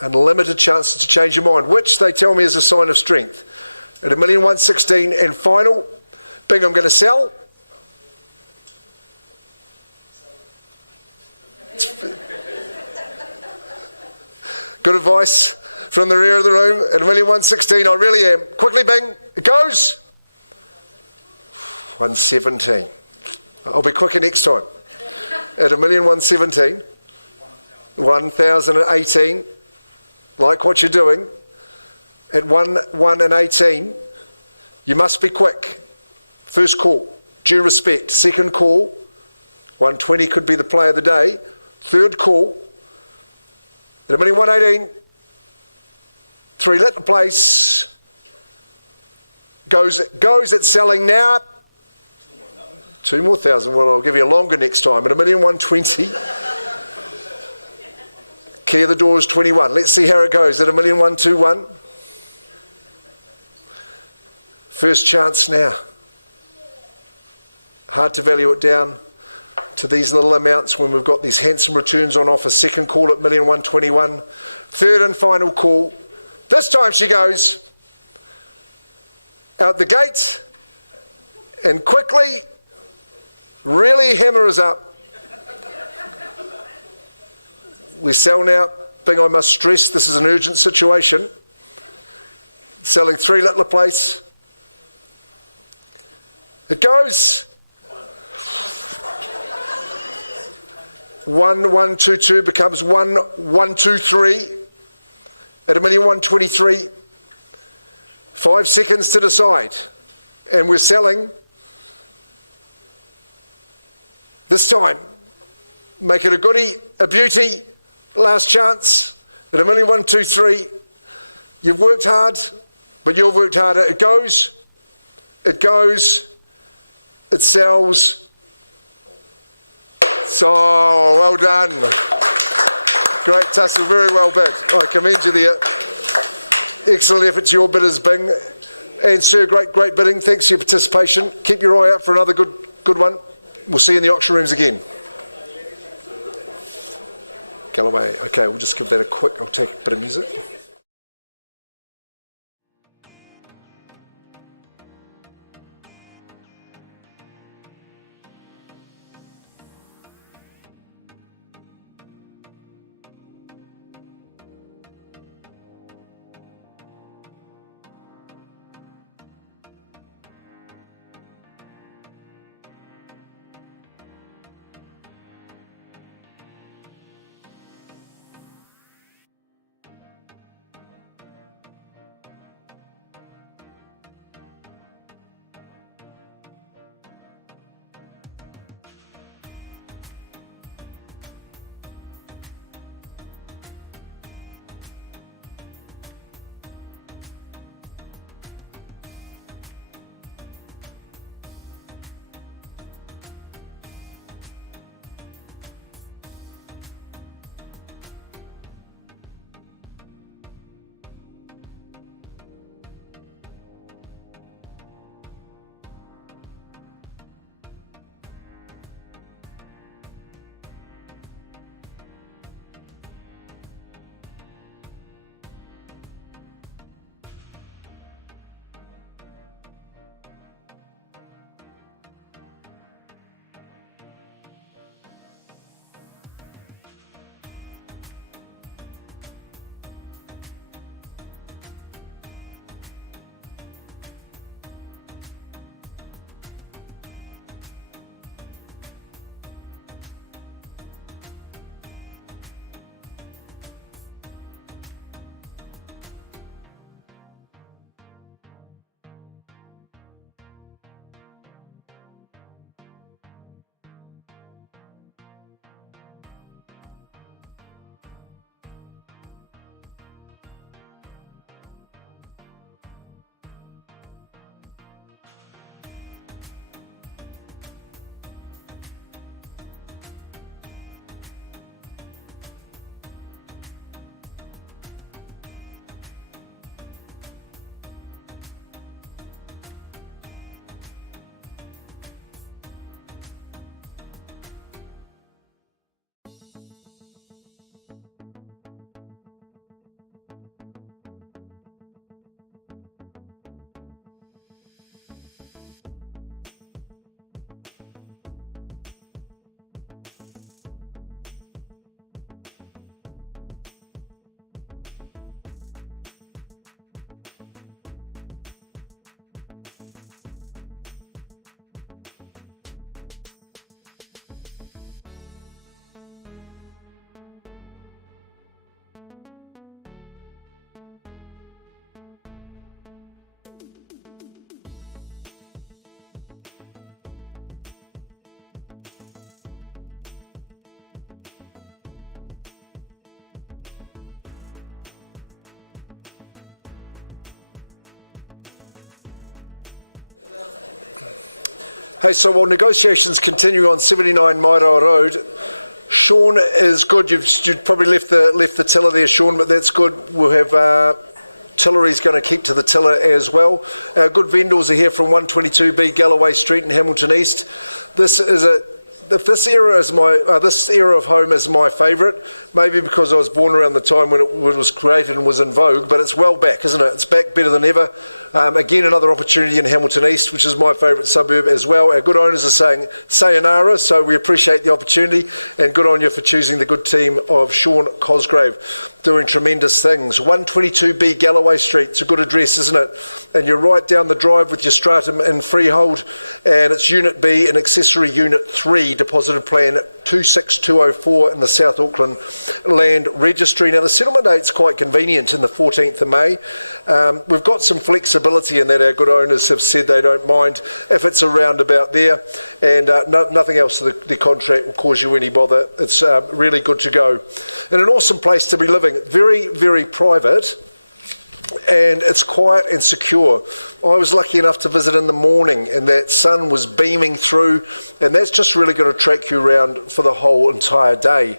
Unlimited chances to change your mind, which they tell me is a sign of strength. At 1,116 and final. Bing, I'm going to sell. Good advice from the rear of the room at 1,116. I really am. Quickly, Bing. It goes. 117. I'll be quicker next time. At 1,117. 1,018. Like what you're doing. At 1,118. You must be quick. First call. Due respect. Second call. 120 could be the play of the day. Third call. At 1,118. 3 lit the place. Goes it's selling now. 2 more thousand. Well, I'll give you a longer next time. At 1,120,000. Clear the doors 21. Let's see how it goes at 1,121,000. First chance now. Hard to value it down to these little amounts when we've got these handsome returns on offer. Second call at 1,121,000. Third and final call. This time she goes out the gate and quickly really hammers up. We sell now. Thing I must stress, this is an urgent situation. Selling 3 Littler Place. It goes. 1,122 becomes 1,123 at 1,123,000. 5 seconds to decide. And we're selling. This time, make it a goodie, a beauty. Last chance at 1,123,000. You've worked hard, but you've worked harder. It goes. It goes. It sells. So, well done. Great tussle, very well bid. I commend you there. Excellent effort to your bidders, Bing. And sir, great bidding. Thanks for your participation. Keep your eye out for another good one. We'll see you in the auction rooms again. Galloway. Okay, we'll just give that a quick, I'll take a bit of music. Hey, so while negotiations continue on 79 Mairoa Road, Sean is good. You've probably left the tiller there, Sean, but that's good. We'll have Tillery's going to keep to the tiller as well. Our good vendors are here from 122B Galloway Street in Hamilton East. This era of home is my favourite, maybe because I was born around the time when it was created and was in vogue, but it's well back, isn't it? It's back better than ever. Again, another opportunity in Hamilton East, which is my favourite suburb as well. Our good owners are saying sayonara, so we appreciate the opportunity, and good on you for choosing the good team of Sean Cosgrave, doing tremendous things. 122B Galloway Street, it's a good address, isn't it? And you're right down the drive with your stratum in freehold, and it's Unit B and Accessory Unit 3, deposited plan 26204 in the South Auckland Land Registry. Now, the settlement date's quite convenient in the 14th of May. We've got some flexibility in that. Our good owners have said they don't mind if it's around about there, and nothing else to the contract will cause you any bother. It's really good to go. And an awesome place to be living. Very, very private, and it's quiet and secure. I was lucky enough to visit in the morning, and that sun was beaming through, and that's just really going to track you around for the whole entire day.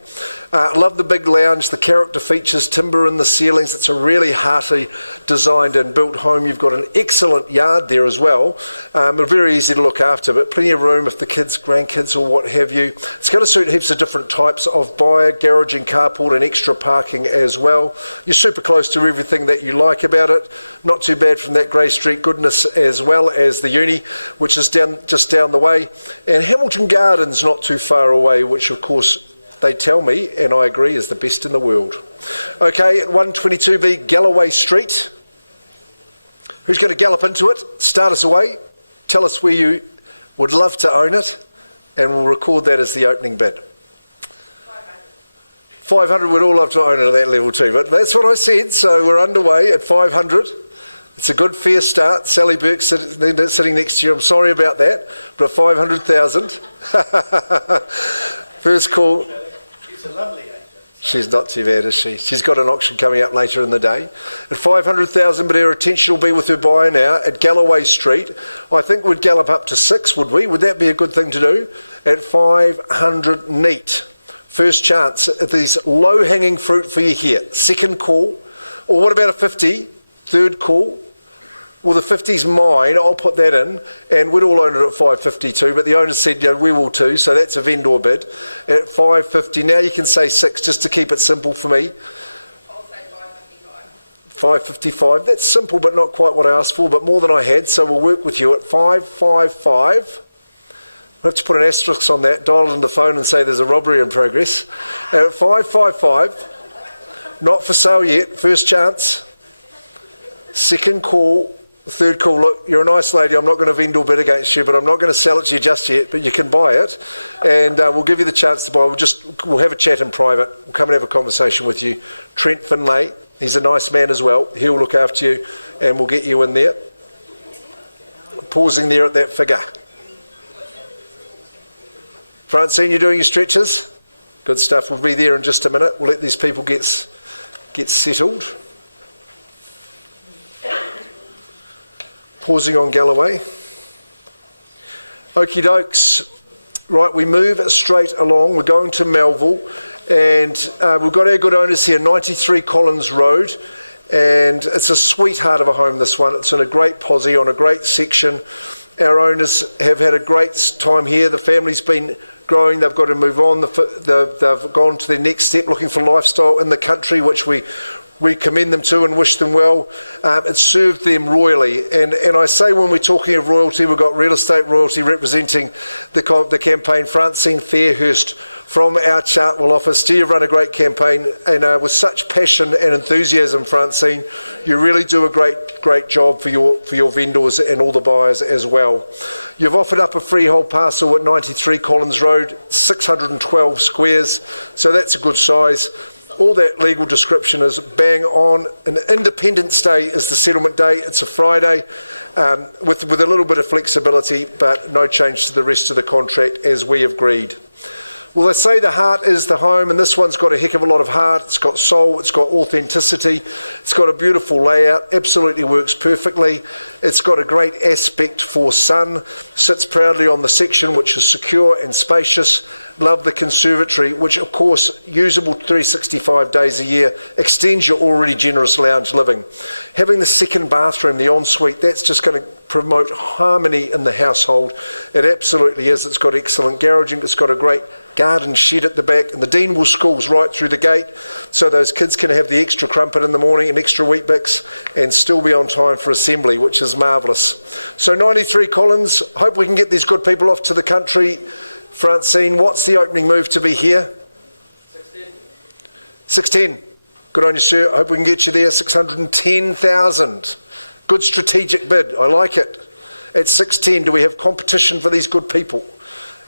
Love the big lounge, the character features, timber in the ceilings. It's a really hearty designed and built home. You've got an excellent yard there as well. Very easy to look after, but plenty of room if the kids, grandkids or what have you. It's going to suit heaps of different types of buyer, garage and carport, and extra parking as well. You're super close to everything that you like about it. Not too bad from that Grey Street goodness, as well as the uni, which is just down the way. And Hamilton Gardens not too far away, which of course they tell me, and I agree, is the best in the world. Okay, at 122B Galloway Street. Who's going to gallop into it? Start us away. Tell us where you would love to own it, and we'll record that as the opening bid. 500, we'd all love to own it at that level too, but that's what I said, so we're underway at 500. It's a good fair start. Sally Burke sitting next to you. I'm sorry about that, but at 500,000. First call. She's a lovely actor. She's not too bad, is she? She's got an auction coming up later in the day. At 500,000, but her attention will be with her buyer now at Galloway Street. I think we'd gallop up to 6, would we? Would that be a good thing to do? At 500 neat. First chance at these low-hanging fruit for you here. Second call. Or what about a 50? Third call. Well, the 50's mine. I'll put that in, and we'd all own it at 552. But the owner said, yeah, we will too. So that's a vendor bid at 550. Now you can say 6 just to keep it simple for me. I'll say 555. 555. That's simple, but not quite what I asked for, but more than I had. So we'll work with you at 555. We'll have to put an asterisk on that, dial it on the phone and say there's a robbery in progress. At 555, not for sale yet, first chance. Second call, third call. Look, you're a nice lady, I'm not going to vendor bid against you, but I'm not going to sell it to you just yet, but you can buy it, and we'll give you the chance to buy. We'll have a chat in private. We'll come and have a conversation with you. Trent Finlay, he's a nice man as well. He'll look after you, and we'll get you in there. Pausing there at that figure. Francine, you're doing your stretches? Good stuff. We'll be there in just a minute. We'll let these people get settled. Pausing on Galloway. Okie dokes. Right, we move straight along. We're going to Melville, and we've got our good owners here, 93 Collins Road, and it's a sweetheart of a home, this one. It's in a great posse on a great section. Our owners have had a great time here. The family's been growing. They've got to move on. They've gone to their next step, looking for lifestyle in the country, which we commend them to and wish them well. It served them royally. And I say, when we're talking of royalty, we've got real estate royalty representing the campaign, Francine Fairhurst from our Chartwell office. You've run a great campaign, and with such passion and enthusiasm, Francine, you really do a great job for your vendors and all the buyers as well. You've offered up a freehold parcel at 93 Collins Road, 612 squares, so that's a good size. All that legal description is bang on. An Independence Day is the settlement day. It's a Friday with a little bit of flexibility, but no change to the rest of the contract as we agreed. Well, they say the heart is the home, and this one's got a heck of a lot of heart. It's got soul, it's got authenticity, it's got a beautiful layout, absolutely works perfectly. It's got a great aspect for sun, sits proudly on the section, which is secure and spacious. Love the conservatory, which of course, usable 365 days a year, extends your already generous lounge living. Having the second bathroom, the ensuite, that's just going to promote harmony in the household. It absolutely is. It's got excellent garaging. It's got a great garden shed at the back, and the Deanville School's right through the gate, so those kids can have the extra crumpet in the morning and extra wheat bix and still be on time for assembly, which is marvellous. So 93 Collins, hope we can get these good people off to the country. Francine, what's the opening move to be here? 610. Good on you, sir. I hope we can get you there. 610,000. Good strategic bid. I like it. At 610, do we have competition for these good people?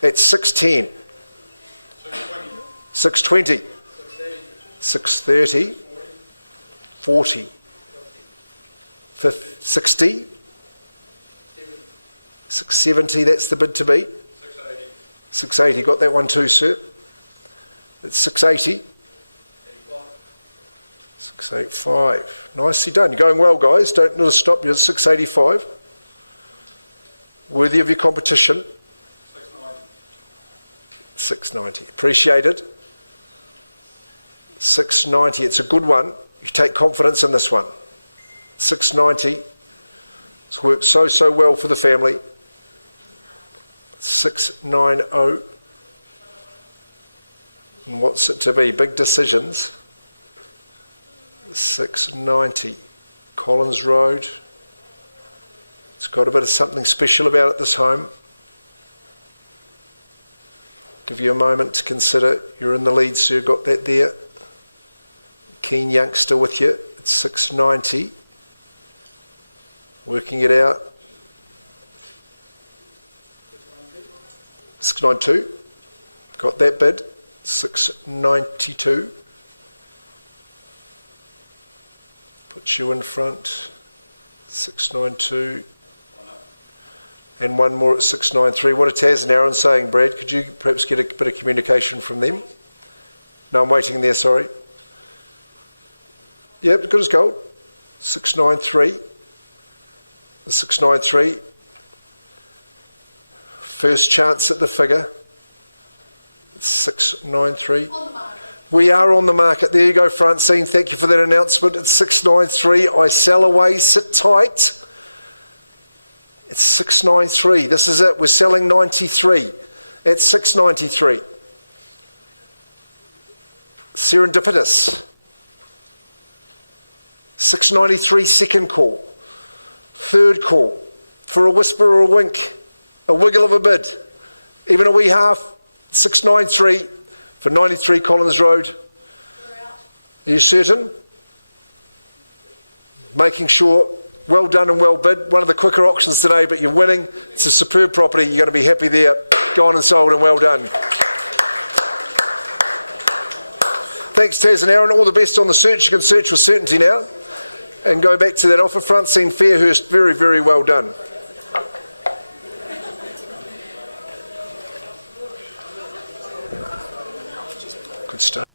At 610. 620. 630. 40. 60. 670, that's the bid to beat. 680, got that one too, sir. It's 680. 685. Nicely done. You're going well, guys. Don't let us stop you. It's 685. Worthy of your competition. 690. Appreciate it. 690. It's a good one. You take confidence in this one. 690. It's worked so well for the family. 690. And what's it to be? Big decisions. 690. Collins Road. It's got a bit of something special about it, this home. Give you a moment to consider. You're in the lead, sir. Got that there. Keen youngster with you. It's 690. Working it out. 692. Got that bid. 692. Puts you in front. 692. And one more at 693. What are Taz and Aaron saying, Brad? Could you perhaps get a bit of communication from them? No, I'm waiting there, sorry. Yep, good as gold. 693. 693. First chance at the figure. 693. We are on the market. There you go, Francine. Thank you for that announcement. It's 693. I sell away. Sit tight. It's 693. This is it. We're selling 93 at 693. Serendipitous. 693 second call. Third call. For a whisper or a wink. A wiggle of a bid. Even a wee half. 693 for 93 Collins Road. Are you certain? Making sure. Well done and well bid. One of the quicker auctions today, but you're winning. It's a superb property. You're going to be happy there. Gone and sold and well done. Thanks, Taz and Aaron. All the best on the search. You can search with certainty now. And go back to that offer. Francine Fairhurst, very, very well done. Good stuff.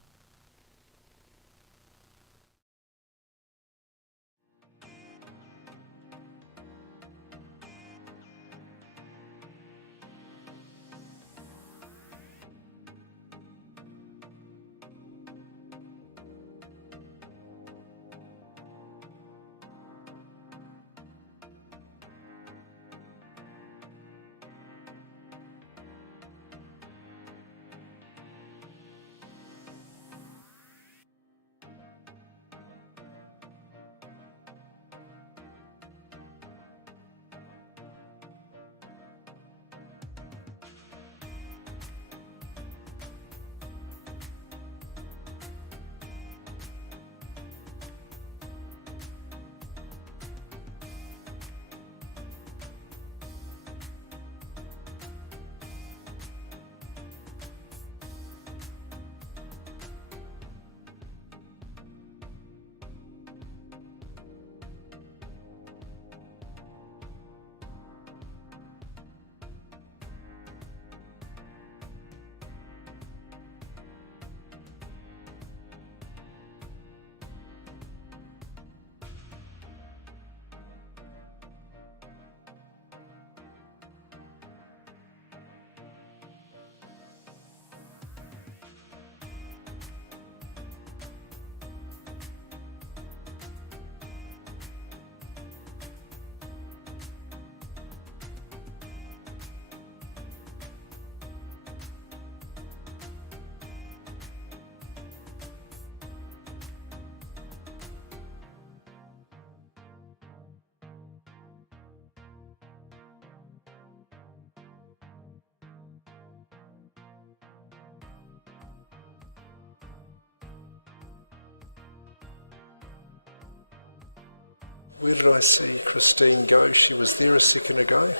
Where did I see Christine go? She was there a second ago.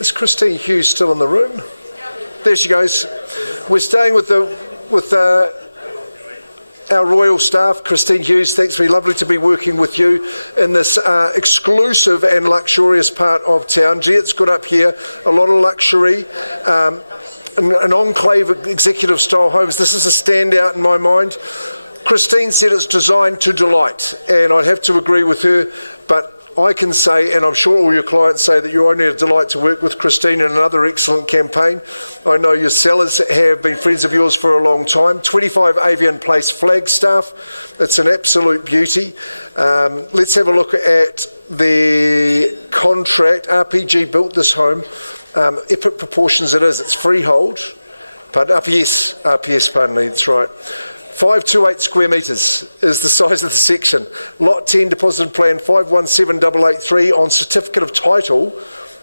Is Christine Hughes still in the room? There she goes. We're staying with our royal staff. Christine Hughes, thanks, very lovely to be working with you in this exclusive and luxurious part of town. Gee, it's good up here, a lot of luxury, an enclave of executive style homes. This is a standout in my mind. Christine said it's designed to delight, and I'd have to agree with her, but I can say, and I'm sure all your clients say, that you're only a delight to work with Christine in another excellent campaign. I know your sellers have been friends of yours for a long time. 25 Avian Place Flagstaff. It's an absolute beauty. Let's have a look at the contract. RPG built this home. Epic proportions it is. It's freehold. But RPS, pardon me, that's right. 528 square metres is the size of the section. Lot 10 deposit plan 517883 on certificate of title.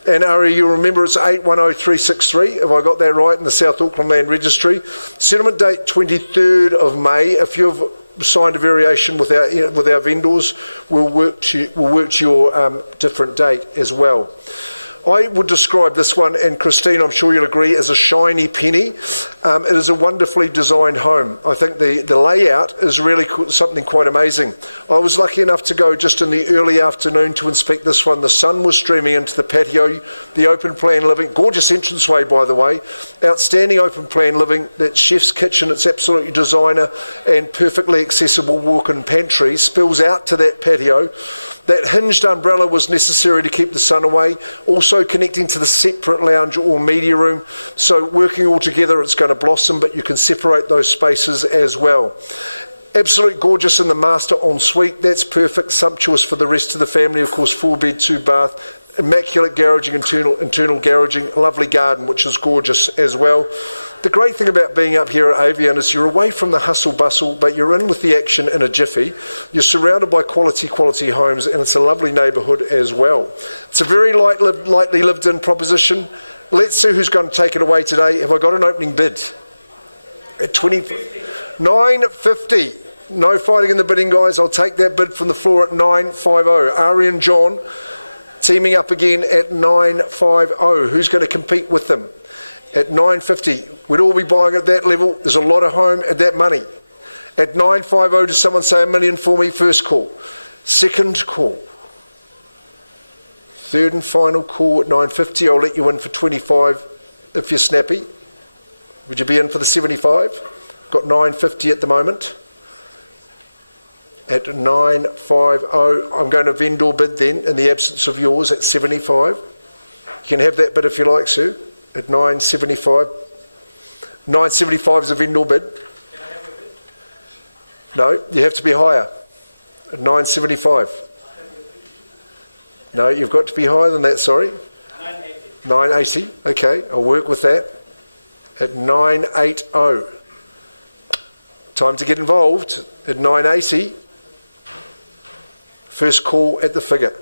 And Ari, you'll remember it's 810363, have I got that right, in the South Auckland Land Registry. Settlement date 23rd of May. If you've signed a variation with our vendors, we'll work to your different date as well. I would describe this one, and Christine, I'm sure you'll agree, as a shiny penny. It is a wonderfully designed home. I think the layout is really something quite amazing. I was lucky enough to go just in the early afternoon to inspect this one. The sun was streaming into the patio, the open plan living, gorgeous entranceway, by the way, outstanding open plan living, that chef's kitchen, it's absolutely designer, and perfectly accessible walk-in pantry spills out to that patio. That hinged umbrella was necessary to keep the sun away, also connecting to the separate lounge or media room. So working all together, it's going to blossom, but you can separate those spaces as well. Absolutely gorgeous in the master ensuite. That's perfect, sumptuous for the rest of the family. Of course, 4-bed, 2-bath. Immaculate garaging, internal garaging, lovely garden, which is gorgeous as well. The great thing about being up here at Avian is you're away from the hustle bustle, but you're in with the action in a jiffy. You're surrounded by quality homes, and it's a lovely neighbourhood as well. It's a very lightly lived in proposition. Let's see who's going to take it away today. Have I got an opening bid? At 950. No fighting in the bidding, guys. I'll take that bid from the floor at 950. Ari and John teaming up again at 950. Who's going to compete with them? At 950, we'd all be buying at that level. There's a lot of home at that money. At 950, does someone say $1 million for me? First call. Second call. Third and final call at 950. I'll let you in for 25 if you're snappy. Would you be in for the 75? Got 950 at the moment. At 950, I'm going to vendor bid then, in the absence of yours, at 75. You can have that bid if you like, sir. At 975. 975 is a vendor bid. Can I have a bid? No, you have to be higher. At 975. No, you've got to be higher than that, sorry. 980. 980, okay, I'll work with that. At 980. Time to get involved. At 980. First call at the figure.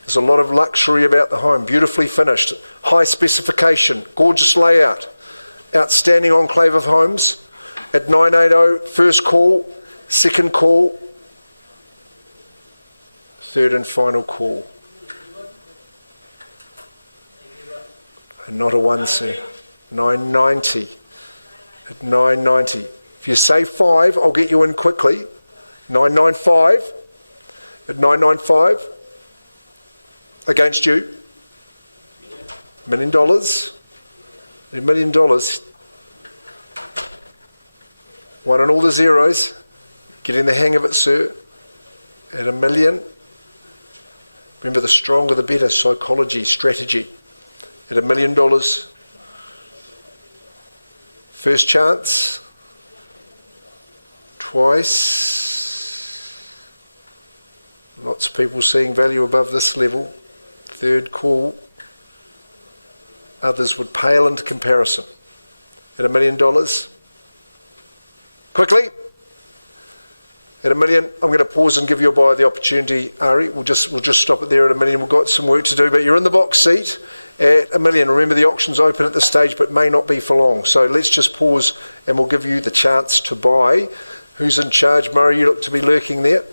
There's a lot of luxury about the home, beautifully finished, high specification, gorgeous layout, outstanding enclave of homes. At 980, first call, second call, third and final call. And not a one, sir. 990. At 990. If you say 5, I'll get you in quickly. 995. At 995. Against you. $1 million. $1 million. One on all the zeros. Getting the hang of it, sir. At $1 million. Remember, the stronger the better. Psychology, strategy. At $1 million. First chance. Twice. Lots of people seeing value above this level. Third call. Others would pale into comparison. At $1 million. Quickly. At $1 million, I'm going to pause and give your buyer the opportunity. Ari, we'll just stop it there at $1 million. We've got some work to do, but you're in the box seat at $1 million. Remember, the auction's open at this stage, but may not be for long. So let's just pause, and we'll give you the chance to buy. Who's in charge? Murray, you look to be lurking there.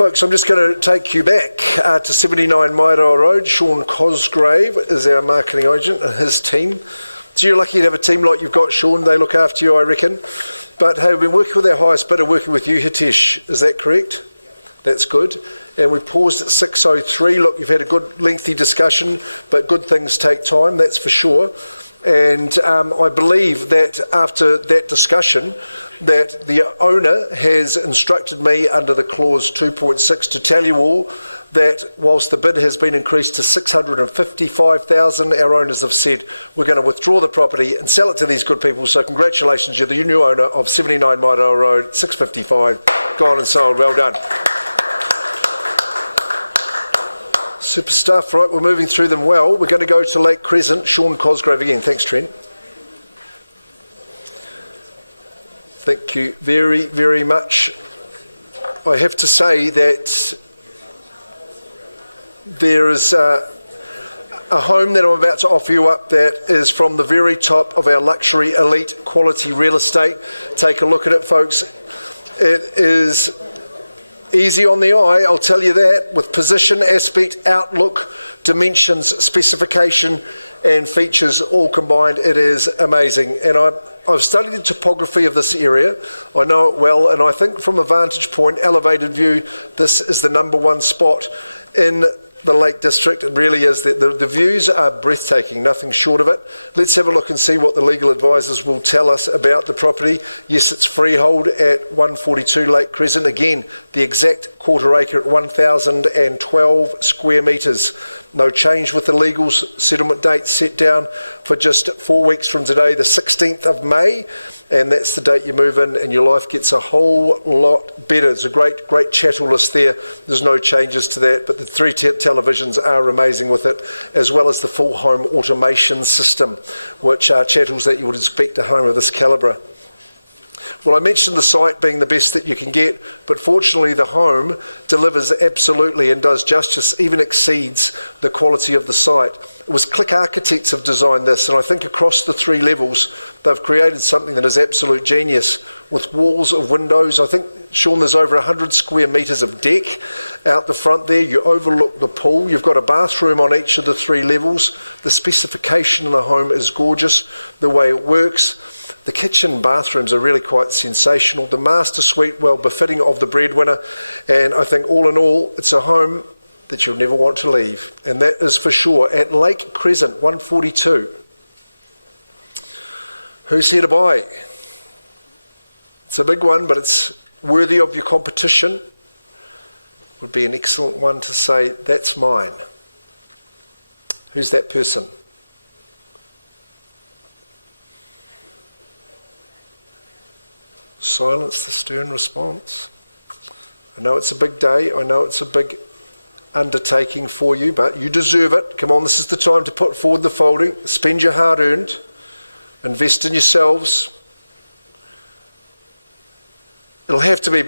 Folks, I'm just going to take you back to 79 Mairoa Road. Sean Cosgrave is our marketing agent and his team. So you're lucky to have a team like you've got, Sean. They look after you, I reckon. But hey, we've been working with our highest bidder, working with you, Hitesh. Is that correct? That's good. And we paused at 6:03. Look, you've had a good lengthy discussion, but good things take time, that's for sure. And I believe that after that discussion, that the owner has instructed me under the clause 2.6 to tell you all that whilst the bid has been increased to 655,000, our owners have said we're going to withdraw the property and sell it to these good people. So congratulations, you're the new owner of 79 Mairoa Road, 655, gone and sold. Well done. Super stuff. Right, we're moving through them well. We're going to go to Lake Crescent. Sean Cosgrave again. Thanks, Trent. Thank you very, very much. I have to say that there is a home that I'm about to offer you up that is from the very top of our luxury elite quality real estate. Take a look at it, folks. It is easy on the eye, I'll tell you that, with position, aspect, outlook, dimensions, specification and features all combined. It is amazing. And I've studied the topography of this area. I know it well, and I think from a vantage point, elevated view, this is the number one spot in the Lake District. It really is. The views are breathtaking, nothing short of it. Let's have a look and see what the legal advisors will tell us about the property. Yes, it's freehold at 142 Lake Crescent. Again, the exact quarter acre at 1,012 square metres. No change with the legals. Settlement date set down for just 4 weeks from today, the 16th of May. And that's the date you move in and your life gets a whole lot better. There's a great chattel list there. There's no changes to that, but the 3 televisions are amazing with it, as well as the full home automation system, which are chattels that you would expect a home of this calibre. Well, I mentioned the site being the best that you can get, but fortunately the home delivers absolutely and does justice, even exceeds the quality of the site. It was Click Architects have designed this, and I think across the 3 levels they've created something that is absolute genius, with walls of windows. I think, Sean, there's over 100 square metres of deck out the front there. You overlook the pool. You've got a bathroom on each of the 3 levels. The specification in the home is gorgeous, the way it works. The kitchen bathrooms are really quite sensational. The master suite, well befitting of the breadwinner. And I think all in all, it's a home that you'll never want to leave. And that is for sure. At Lake Crescent, 142. Who's here to buy? It's a big one, but it's worthy of your competition. Would be an excellent one to say, that's mine. Who's that person? Silence the stern response. I know it's a big day. I know it's a big undertaking for you, but you deserve it. Come on, this is the time to put forward the folding. Spend your hard-earned. Invest in yourselves. It'll have to be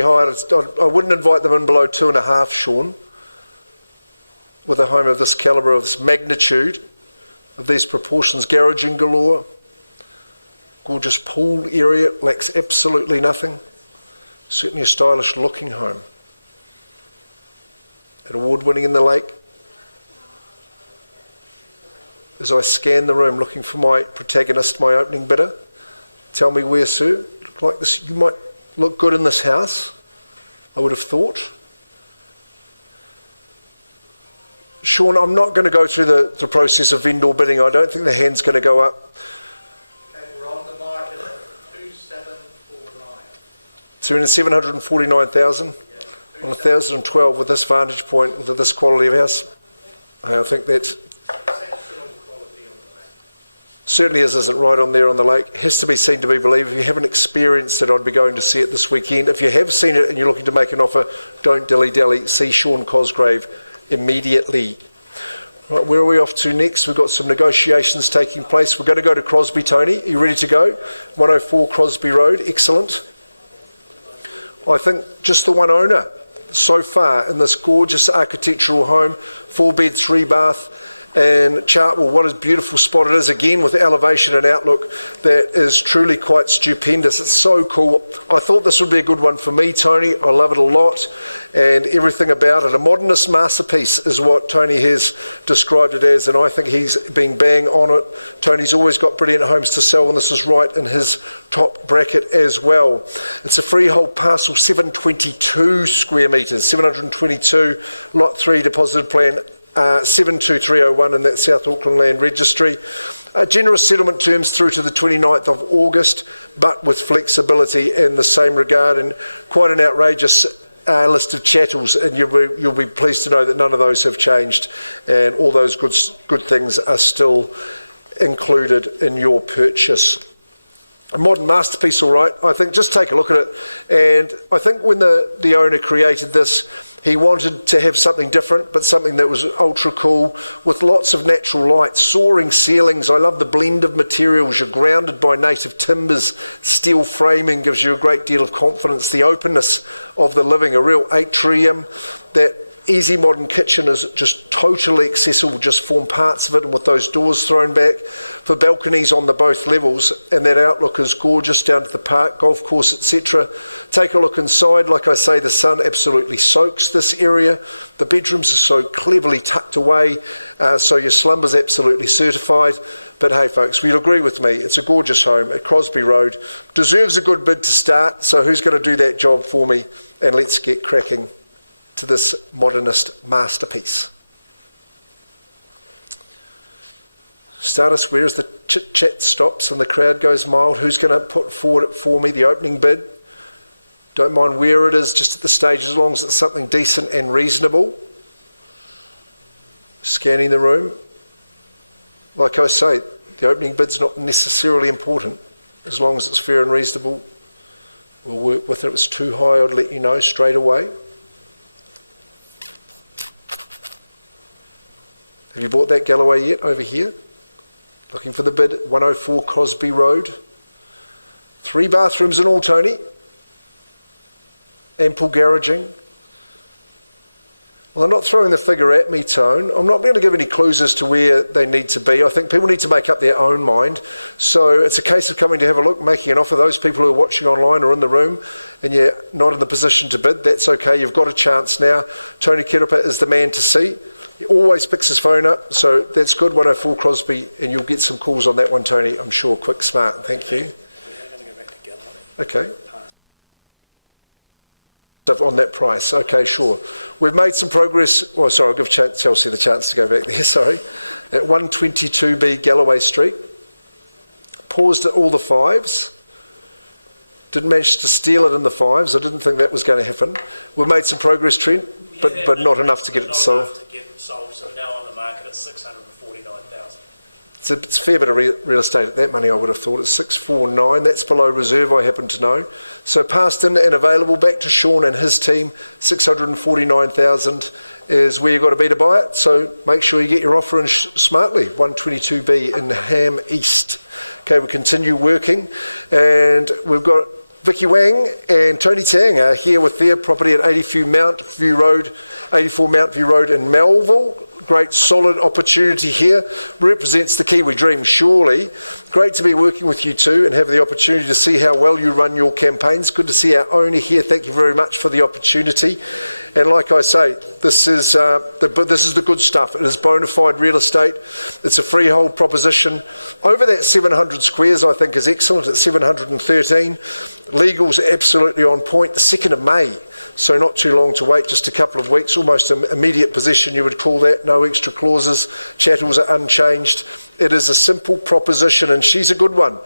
higher. I wouldn't invite them in below 2.5, Sean, with a home of this calibre, of this magnitude, of these proportions. Garaging galore. Gorgeous pool area, lacks absolutely nothing. Certainly a stylish looking home. An award winning in the lake. As I scan the room looking for my protagonist, my opening bidder, tell me where, sir. Look like this, you might look good in this house, I would have thought. Sean, I'm not going to go through the process of vendor bidding. I don't think the hand's going to go up. So we're in 749,000 on 1,012 with this vantage point, with this quality of house. I think that's certainly isn't right on there on the lake. It has to be seen to be believed. If you haven't experienced it, I'd be going to see it this weekend. If you have seen it and you're looking to make an offer, don't dilly-dally. See Sean Cosgrave immediately. Right, where are we off to next? We've got some negotiations taking place. We're going to go to Crosby, Tony. Are you ready to go? 104 Crosby Road. Excellent. I think just the one owner so far in this gorgeous architectural home, 4 bed, 3 bath, And Chartwell, what a beautiful spot it is, again with elevation and outlook that is truly quite stupendous. It's so cool. I thought this would be a good one for me, Tony. I love it a lot and everything about it. A modernist masterpiece is what Tony has described it as, and I think he's been bang on it. Tony's always got brilliant homes to sell, and this is right in his top bracket as well. It's a freehold parcel, 722 square metres, 722, Lot 3 deposited plan 72301 in that South Auckland Land Registry. Generous settlement terms through to the 29th of August, but with flexibility in the same regard, and quite an outrageous list of chattels, and you'll be pleased to know that none of those have changed, and all those good things are still included in your purchase. A modern masterpiece, all right. I think just take a look at it, and I think when the owner created this, he wanted to have something different, but something that was ultra cool with lots of natural light, soaring ceilings. I love the blend of materials. You're grounded by native timbers. Steel framing gives you a great deal of confidence. The openness of the living, a real atrium. That easy modern kitchen is just totally accessible, just form parts of it, and with those doors thrown back for balconies on the both levels, and that outlook is gorgeous down to the park, golf course, etc. Take a look inside. Like I say, the sun absolutely soaks this area. The bedrooms are so cleverly tucked away, so your slumber's absolutely certified. But hey folks, you'll agree with me, it's a gorgeous home at Crosby Road. Deserves a good bid to start, so who's going to do that job for me? And let's get cracking to this modernist masterpiece. Status square as the chit-chat stops and the crowd goes mild. Who's going to put forward it for me, the opening bid? Don't mind where it is, just at the stage, as long as it's something decent and reasonable. Scanning the room. Like I say, the opening bid's not necessarily important. As long as it's fair and reasonable, we'll work with it. If it's too high, I'd let you know straight away. Have you bought that Galloway yet over here? Looking for the bid at 104 Crosby Road. 3 bathrooms in all, Tony. Ample garaging. Well, I'm not throwing the figure at me, Tone. I'm not going to give any clues as to where they need to be. I think people need to make up their own mind. So it's a case of coming to have a look, making an offer. Those people who are watching online or in the room and you're not in the position to bid, that's okay. You've got a chance now. Tony Kerepa is the man to see. He always picks his phone up, so that's good. 104 Crosby, and you'll get some calls on that one, Tony. I'm sure. Quick, smart. Thank you. Okay. On that price. Okay, sure. We've made some progress. Oh, sorry, I'll give Chelsea the chance to go back there. Sorry. At 122B Galloway Street. Paused at all the 5s. Didn't manage to steal it in the 5s. I didn't think that was going to happen. We've made some progress, Trent, but not enough to get it sold. So now on the market at 649,000. It's a fair bit of real estate at that money, I would have thought. It's 649. That's below reserve, I happen to know. So passed in and available back to Sean and his team. 649,000 is where you've got to be to buy it. So make sure you get your offer in smartly. 122B in Ham East. Okay, we continue working, and we've got Vicky Wang and Tony Tang are here with their property at 84 Mount View Road in Melville. Great solid opportunity here. Represents the Kiwi dream, surely. Great to be working with you two and have the opportunity to see how well you run your campaigns. Good to see our owner here. Thank you very much for the opportunity. And like I say, this is the good stuff. It is bona fide real estate. It's a freehold proposition. Over that 700 squares, I think, is excellent at 713. Legal's absolutely on point. The 2nd of May. So not too long to wait, just a couple of weeks, almost immediate possession you would call that, no extra clauses, chattels are unchanged. It is a simple proposition, and she's a good one.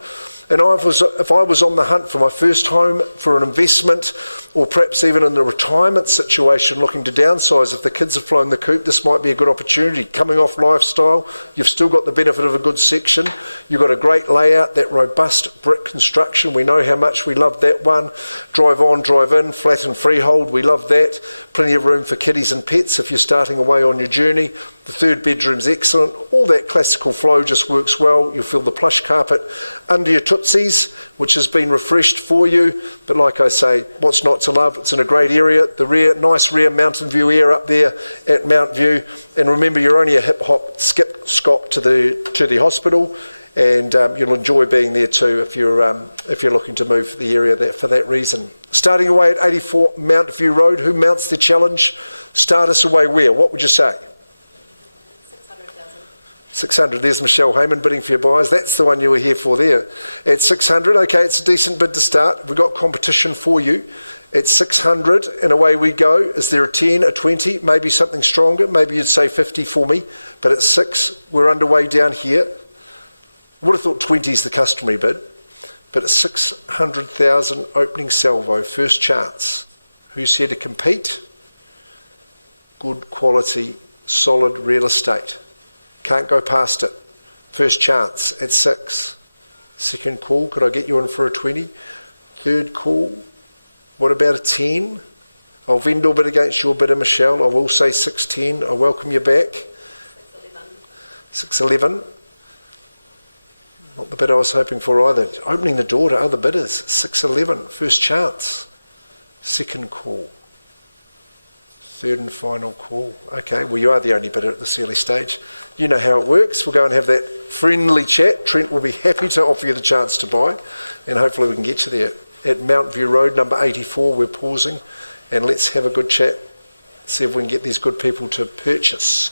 And if I was on the hunt for my first home for an investment, or perhaps even in a retirement situation looking to downsize, if the kids have flown the coop, this might be a good opportunity. Coming off lifestyle, you've still got the benefit of a good section. You've got a great layout, that robust brick construction. We know how much we love that one. Drive on, drive in, flat and freehold. We love that. Plenty of room for kiddies and pets if you're starting away on your journey. The third bedroom's excellent. All that classical flow just works well. You'll feel the plush carpet under your tootsies, which has been refreshed for you. But like I say, what's not to love? It's in a great area. The rear, nice rear mountain view air up there at Mount View. And remember, you're only a hip hop, skip scop to the hospital, and you'll enjoy being there too if you're looking to move the area for that reason. Starting away at 84 Mount View Road. Who mounts the challenge? Start us away where? What would you say? 600. There's Michelle Heyman bidding for your buyers. That's the one you were here for there. At 600, okay, it's a decent bid to start. We've got competition for you. At 600, and away we go. Is there a 10, a 20, maybe something stronger? Maybe you'd say 50 for me. But at 6, we're underway down here. I would have thought 20 is the customary bid. But at 600,000 opening salvo, first chance. Who's here to compete? Good quality, solid real estate. Can't go past it. First chance at 6. Second call, could I get you in for a 20? Third call, what about a 10? I'll vendor bid against your bidder, Michelle. I will say 610. I welcome you back. 611. Not the bid I was hoping for either. Opening the door to other bidders. 611. First chance. Second call. Third and final call. Okay, well, you are the only bidder at this early stage. You know how it works. We'll go and have that friendly chat. Trent will be happy to offer you the chance to buy, and hopefully we can get you there. At Mount View Road, number 84, we're pausing, and let's have a good chat. See if we can get these good people to purchase.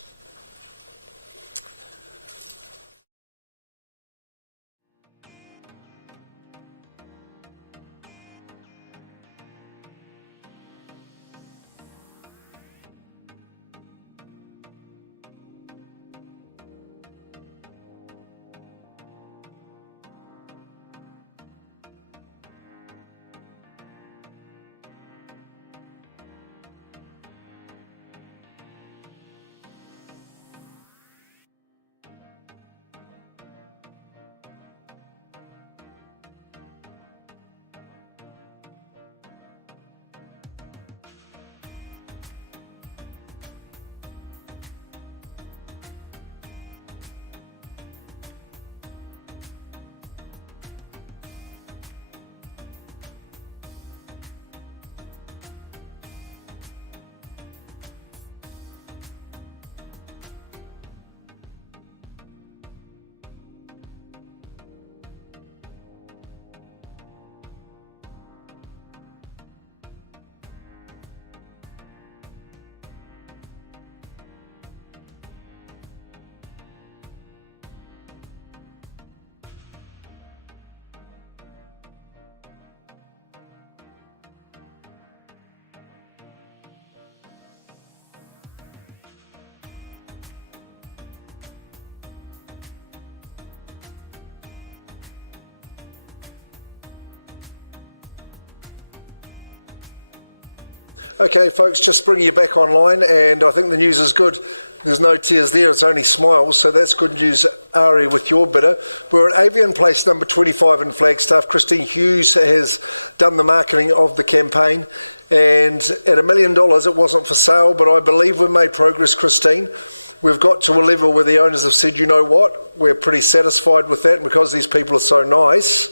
Okay, folks, just bringing you back online, and I think the news is good. There's no tears there, it's only smiles, so that's good news, Ari, with your bidder. We're at Avian Place number 25 in Flagstaff. Christine Hughes has done the marketing of the campaign, and at $1 million it wasn't for sale, but I believe we've made progress, Christine. We've got to a level where the owners have said, you know what, we're pretty satisfied with that, and because these people are so nice,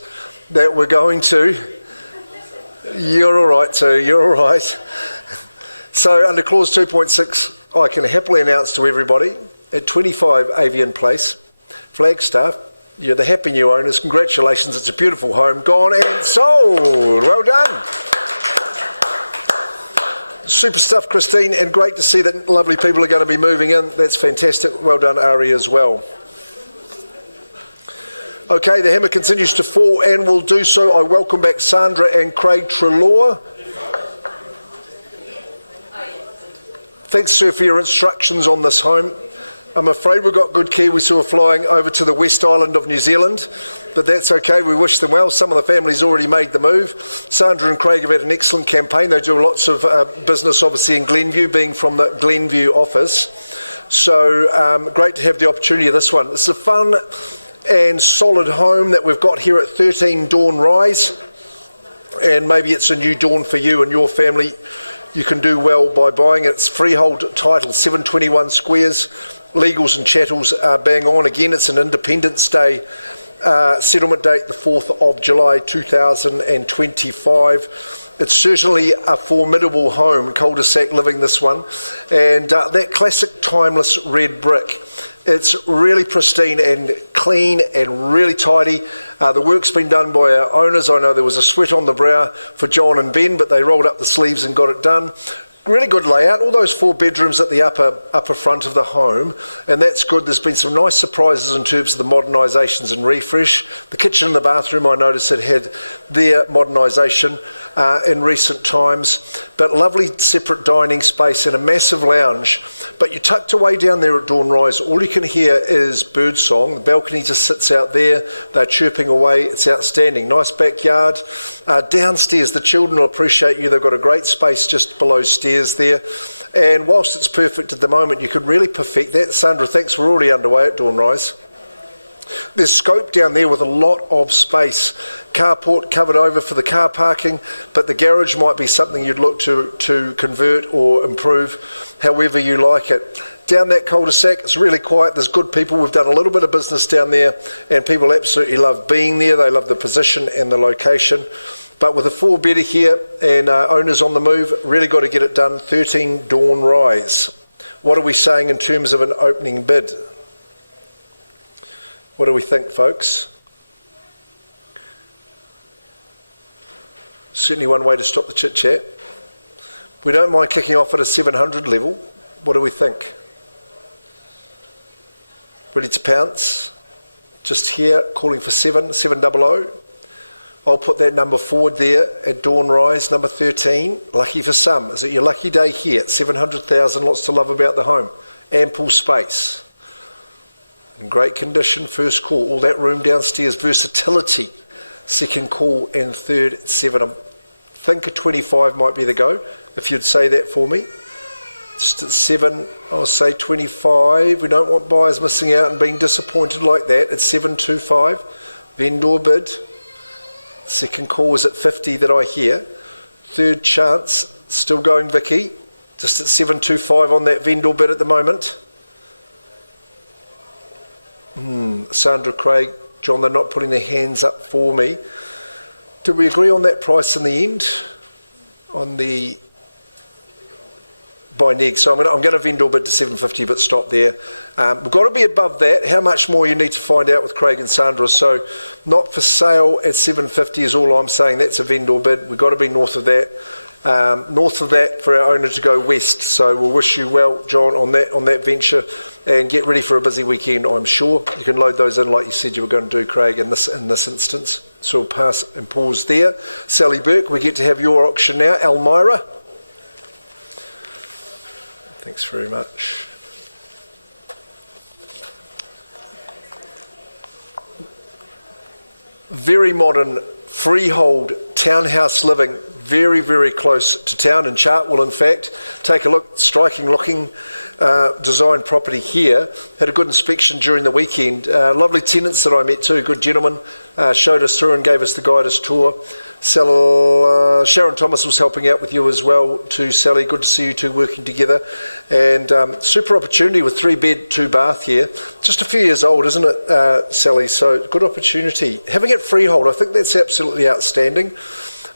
that we're going to... You're all right too, you're all right. So under clause 2.6, I can happily announce to everybody at 25 Avian Place, Flagstaff, you're the happy new owners. Congratulations, it's a beautiful home, gone and sold. Well done. Super stuff, Christine, and great to see that lovely people are going to be moving in. That's fantastic. Well done, Ari, as well. Okay, the hammer continues to fall and will do so. I welcome back Sandra and Craig Trelaw. Thanks, sir, for your instructions on this home. I'm afraid we've got good Kiwis who are flying over to the West Island of New Zealand, but that's okay, we wish them well. Some of the families already made the move. Sandra and Craig have had an excellent campaign. They do lots of business, obviously, in Glenview, being from the Glenview office. So great to have the opportunity of this one. It's a fun and solid home that we've got here at 13 Dawn Rise, and maybe it's a new dawn for you and your family. you can do well by buying it. It's freehold title, 721 squares. Legals and chattels are bang on. Again, it's an Independence Day settlement date, the 4th of July 2025. It's certainly a formidable home, cul-de-sac living, this one. And that classic timeless red brick. It's really pristine and clean and really tidy. The work's been done by our owners. I know there was a sweat on the brow for John and Ben, but they rolled up the sleeves and got it done. Really good layout, all those 4 bedrooms at the upper front of the home, and that's good. There's been some nice surprises in terms of the modernisations and refresh. The kitchen and the bathroom, I noticed it had their modernisation in recent times, but lovely separate dining space and a massive lounge. But you're tucked away down there at dawn rise, all you can hear is bird song. The balcony just sits out there, they're chirping away, it's outstanding. Nice backyard. Downstairs, the children will appreciate you, they've got a great space just below stairs there, and whilst it's perfect at the moment, you could really perfect that. Sandra, thanks, we're already underway at dawn rise. There's scope down there with a lot of space. Carport covered over for the car parking, but the garage might be something you'd look to convert or improve however you like it. Down that cul-de-sac, it's really quiet, there's good people. We've done a little bit of business down there and people absolutely love being there. They love the position and the location. But with a 4-bedder here and owners on the move, really got to get it done. 13 dawn rise. What are we saying in terms of an opening bid? What do we think, folks? Certainly one way to stop the chit-chat. We don't mind kicking off at a 700 level. What do we think? Ready to pounce? Just here, calling for 700. I'll put that number forward there at dawn rise, number 13. Lucky for some. Is it your lucky day here? 700,000, lots to love about the home. Ample space. In great condition, first call. All that room downstairs, versatility. Second call and third at 7. I think a 25 might be the go, if you'd say that for me. Just at 7, I'll say 25. We don't want buyers missing out and being disappointed like that. At 725, vendor bid. Second call is at 50 that I hear. Third chance, still going Vicky. Just at 725 on that vendor bid at the moment. Sandra, Craig, John, they're not putting their hands up for me. Did we agree on that price in the end? On the by neg. So I'm going to vendor bid to 750, but stop there. We've got to be above that. How much more you need to find out with Craig and Sandra. So not for sale at 750 is all I'm saying. That's a vendor bid. We've got to be north of that. North of that for our owner to go west. So we'll wish you well, John, on that venture, and get ready for a busy weekend. I'm sure you can load those in like you said you were going to do, Craig, in this instance. So we'll pass and pause there. Sally Burke, we get to have your auction now. Elmira. Thanks very much. Very modern freehold townhouse living, very, very close to town in Chartwell, in fact. Take a look, striking looking design property here. Had a good inspection during the weekend. Lovely tenants that I met too, good gentlemen, showed us through and gave us the guidance tour. Sharon Thomas was helping out with you as well too, Sally. Good to see you two working together. And super opportunity with 3-bed, 2-bath here. Just a few years old, isn't it, Sally? So good opportunity. Having it freehold, I think that's absolutely outstanding.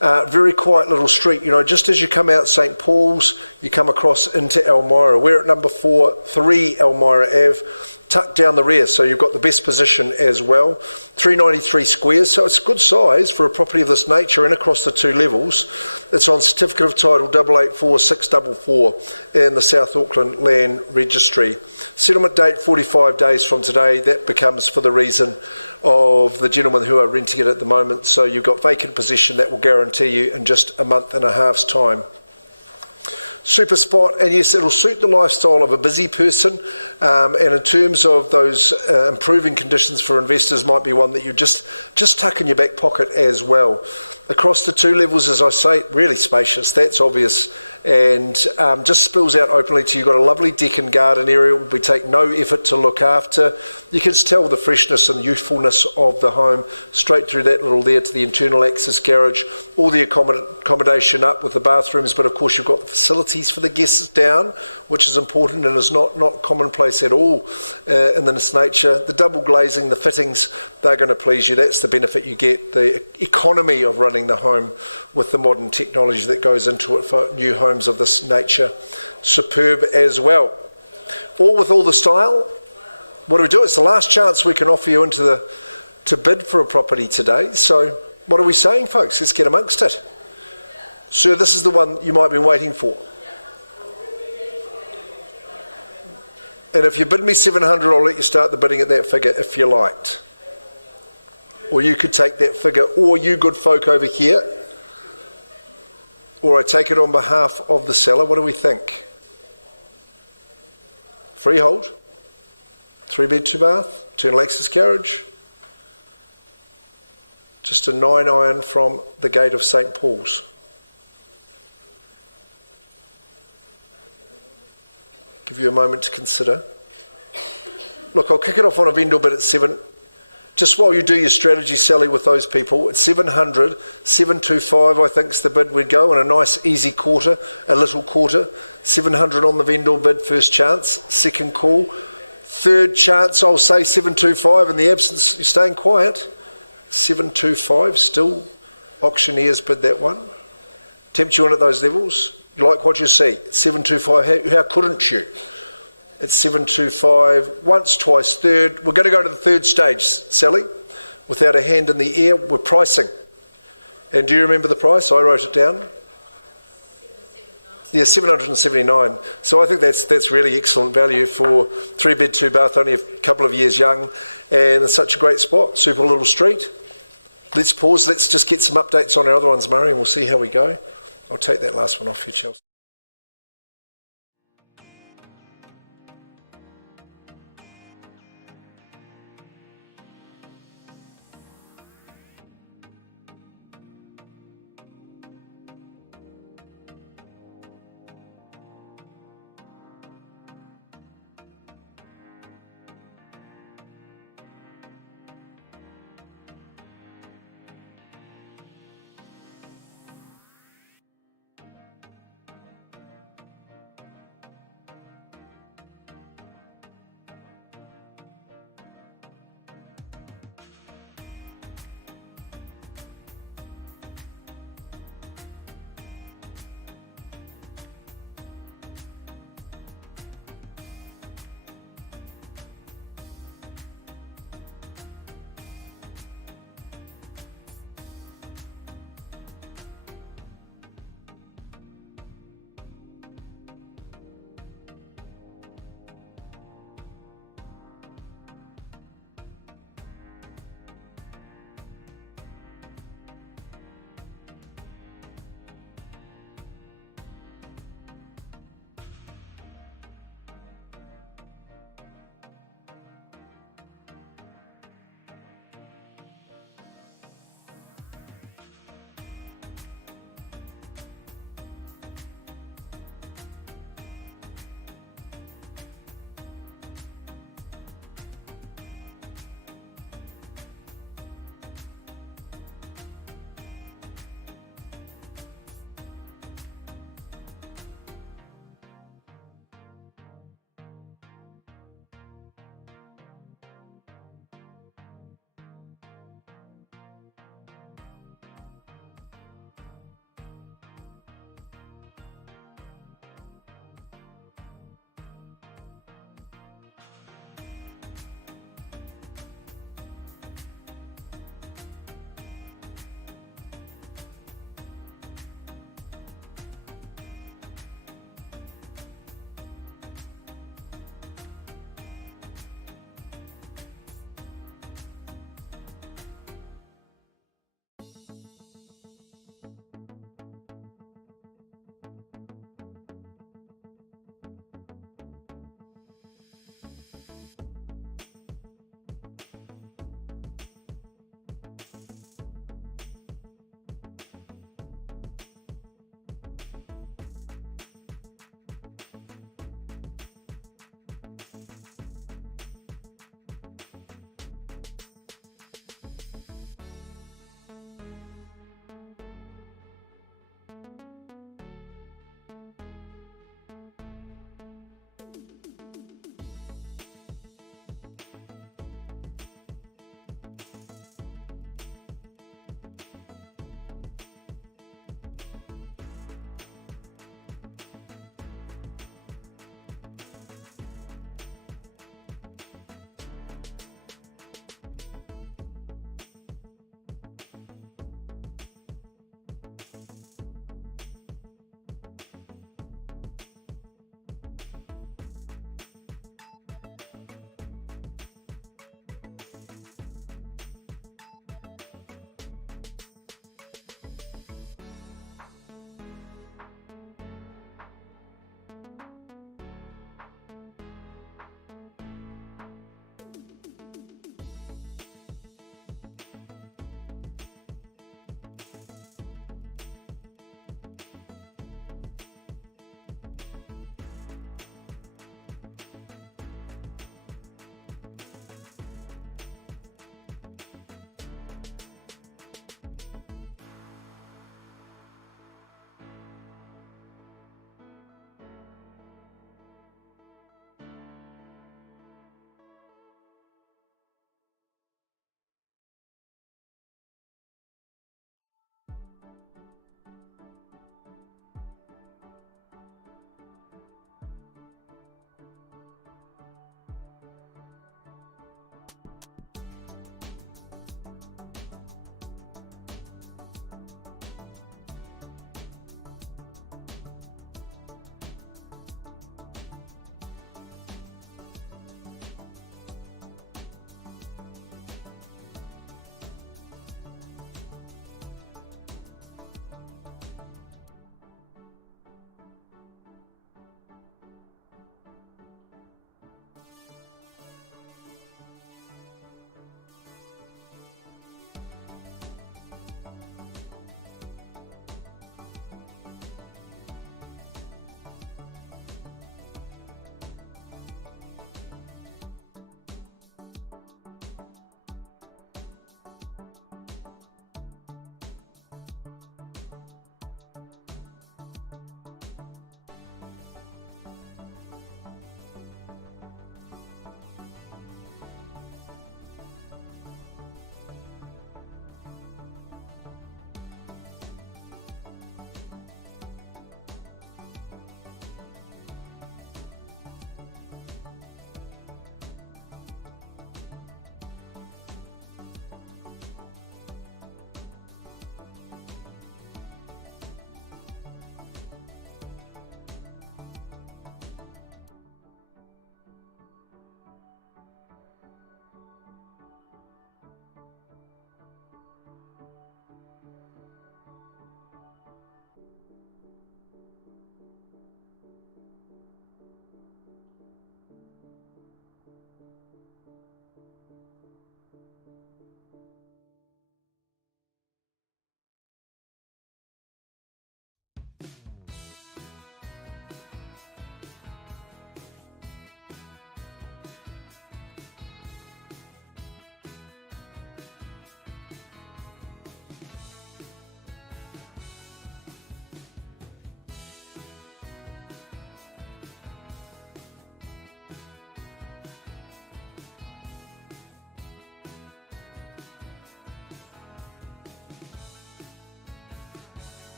Very quiet little street. You know, just as you come out St Paul's, you come across into Elmira. We're at number 3 Elmira Ave, tucked down the rear, so you've got the best position as well. 393 squares, so it's a good size for a property of this nature and across the 2 levels. It's on certificate of title 884644 in the South Auckland Land Registry. Settlement date 45 days from today. That becomes for the reason of the gentlemen who are renting it at the moment. So you've got vacant possession that will guarantee you in just a month and a half's time. Super spot, and yes, it'll suit the lifestyle of a busy person, and in terms of those improving conditions for investors, might be one that you just tuck in your back pocket as well. Across the 2 levels, as I say, really spacious. That's obvious and just spills out openly to you. You've got a lovely deck and garden area. We take no effort to look after. You can tell the freshness and youthfulness of the home straight through that little there to the internal access garage, all the accommodation up with the bathrooms, but of course you've got the facilities for the guests down, which is important and is not commonplace at all in this nature. The double glazing, the fittings, they're going to please you. That's the benefit you get, the economy of running the home with the modern technology that goes into it for new homes of this nature. Superb as well. All with all the style. What do we do? It's the last chance we can offer you to bid for a property today. So what are we saying, folks? Let's get amongst it. Sir, this is the one you might have been waiting for. And if you bid me 700, I'll let you start the bidding at that figure if you liked. Or you could take that figure, or you good folk over here, or I take it on behalf of the seller. What do we think? Freehold, 3-bed, 2-bath, internal access garage. Just a 9-iron from the gate of St. Paul's. Give you a moment to consider. Look, I'll kick it off on a vendor bid at 7. Just while you do your strategy, Sally, with those people, at 700, 725, I think is the bid we'd go, and a nice easy quarter, a little quarter. 700 on the vendor bid, first chance. Second call. Third chance, I'll say 725. In the absence, you're staying quiet. 725, still auctioneers bid that one. Tempt you in at those levels. You like what you see. 725, how couldn't you? It's 725, once, twice, third. We're going to go to the third stage, Sally. Without a hand in the air, we're pricing. And do you remember the price? I wrote it down. Yeah, 779. So I think that's really excellent value for 3-bed, 2-bath, only a couple of years young, and it's such a great spot. Super little street. Let's pause. Let's just get some updates on our other ones, Murray, and we'll see how we go. I'll take that last one off you, Chelsea.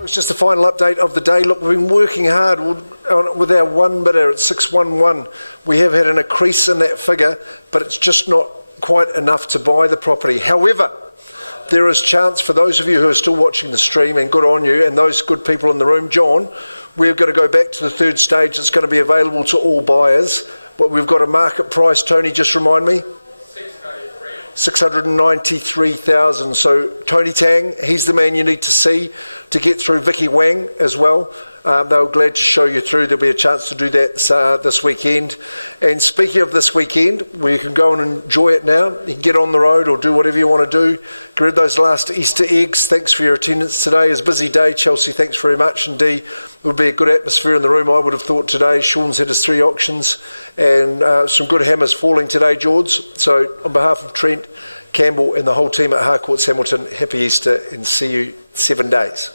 It's just a final update of the day. Look, we've been working hard with our one bidder at 611. We have had an increase in that figure, but it's just not quite enough to buy the property. However, there is chance for those of you who are still watching the stream, and good on you, and those good people in the room. John, we're going to go back to the third stage. It's going to be available to all buyers, but we've got a market price. Tony, just remind me. 693,000. So Tony Tang, he's the man you need to see to get through. Vicky Wang as well. They were glad to show you through. There'll be a chance to do that this weekend. And speaking of this weekend, where you can go and enjoy it now, you can get on the road or do whatever you want to do. Grab those last Easter eggs. Thanks for your attendance today. It's a busy day, Chelsea. Thanks very much. And Dee, it would be a good atmosphere in the room, I would have thought, today. Sean's had his 3 auctions and some good hammers falling today, George. So on behalf of Trent, Campbell and the whole team at Harcourts Hamilton, happy Easter and see you 7 days.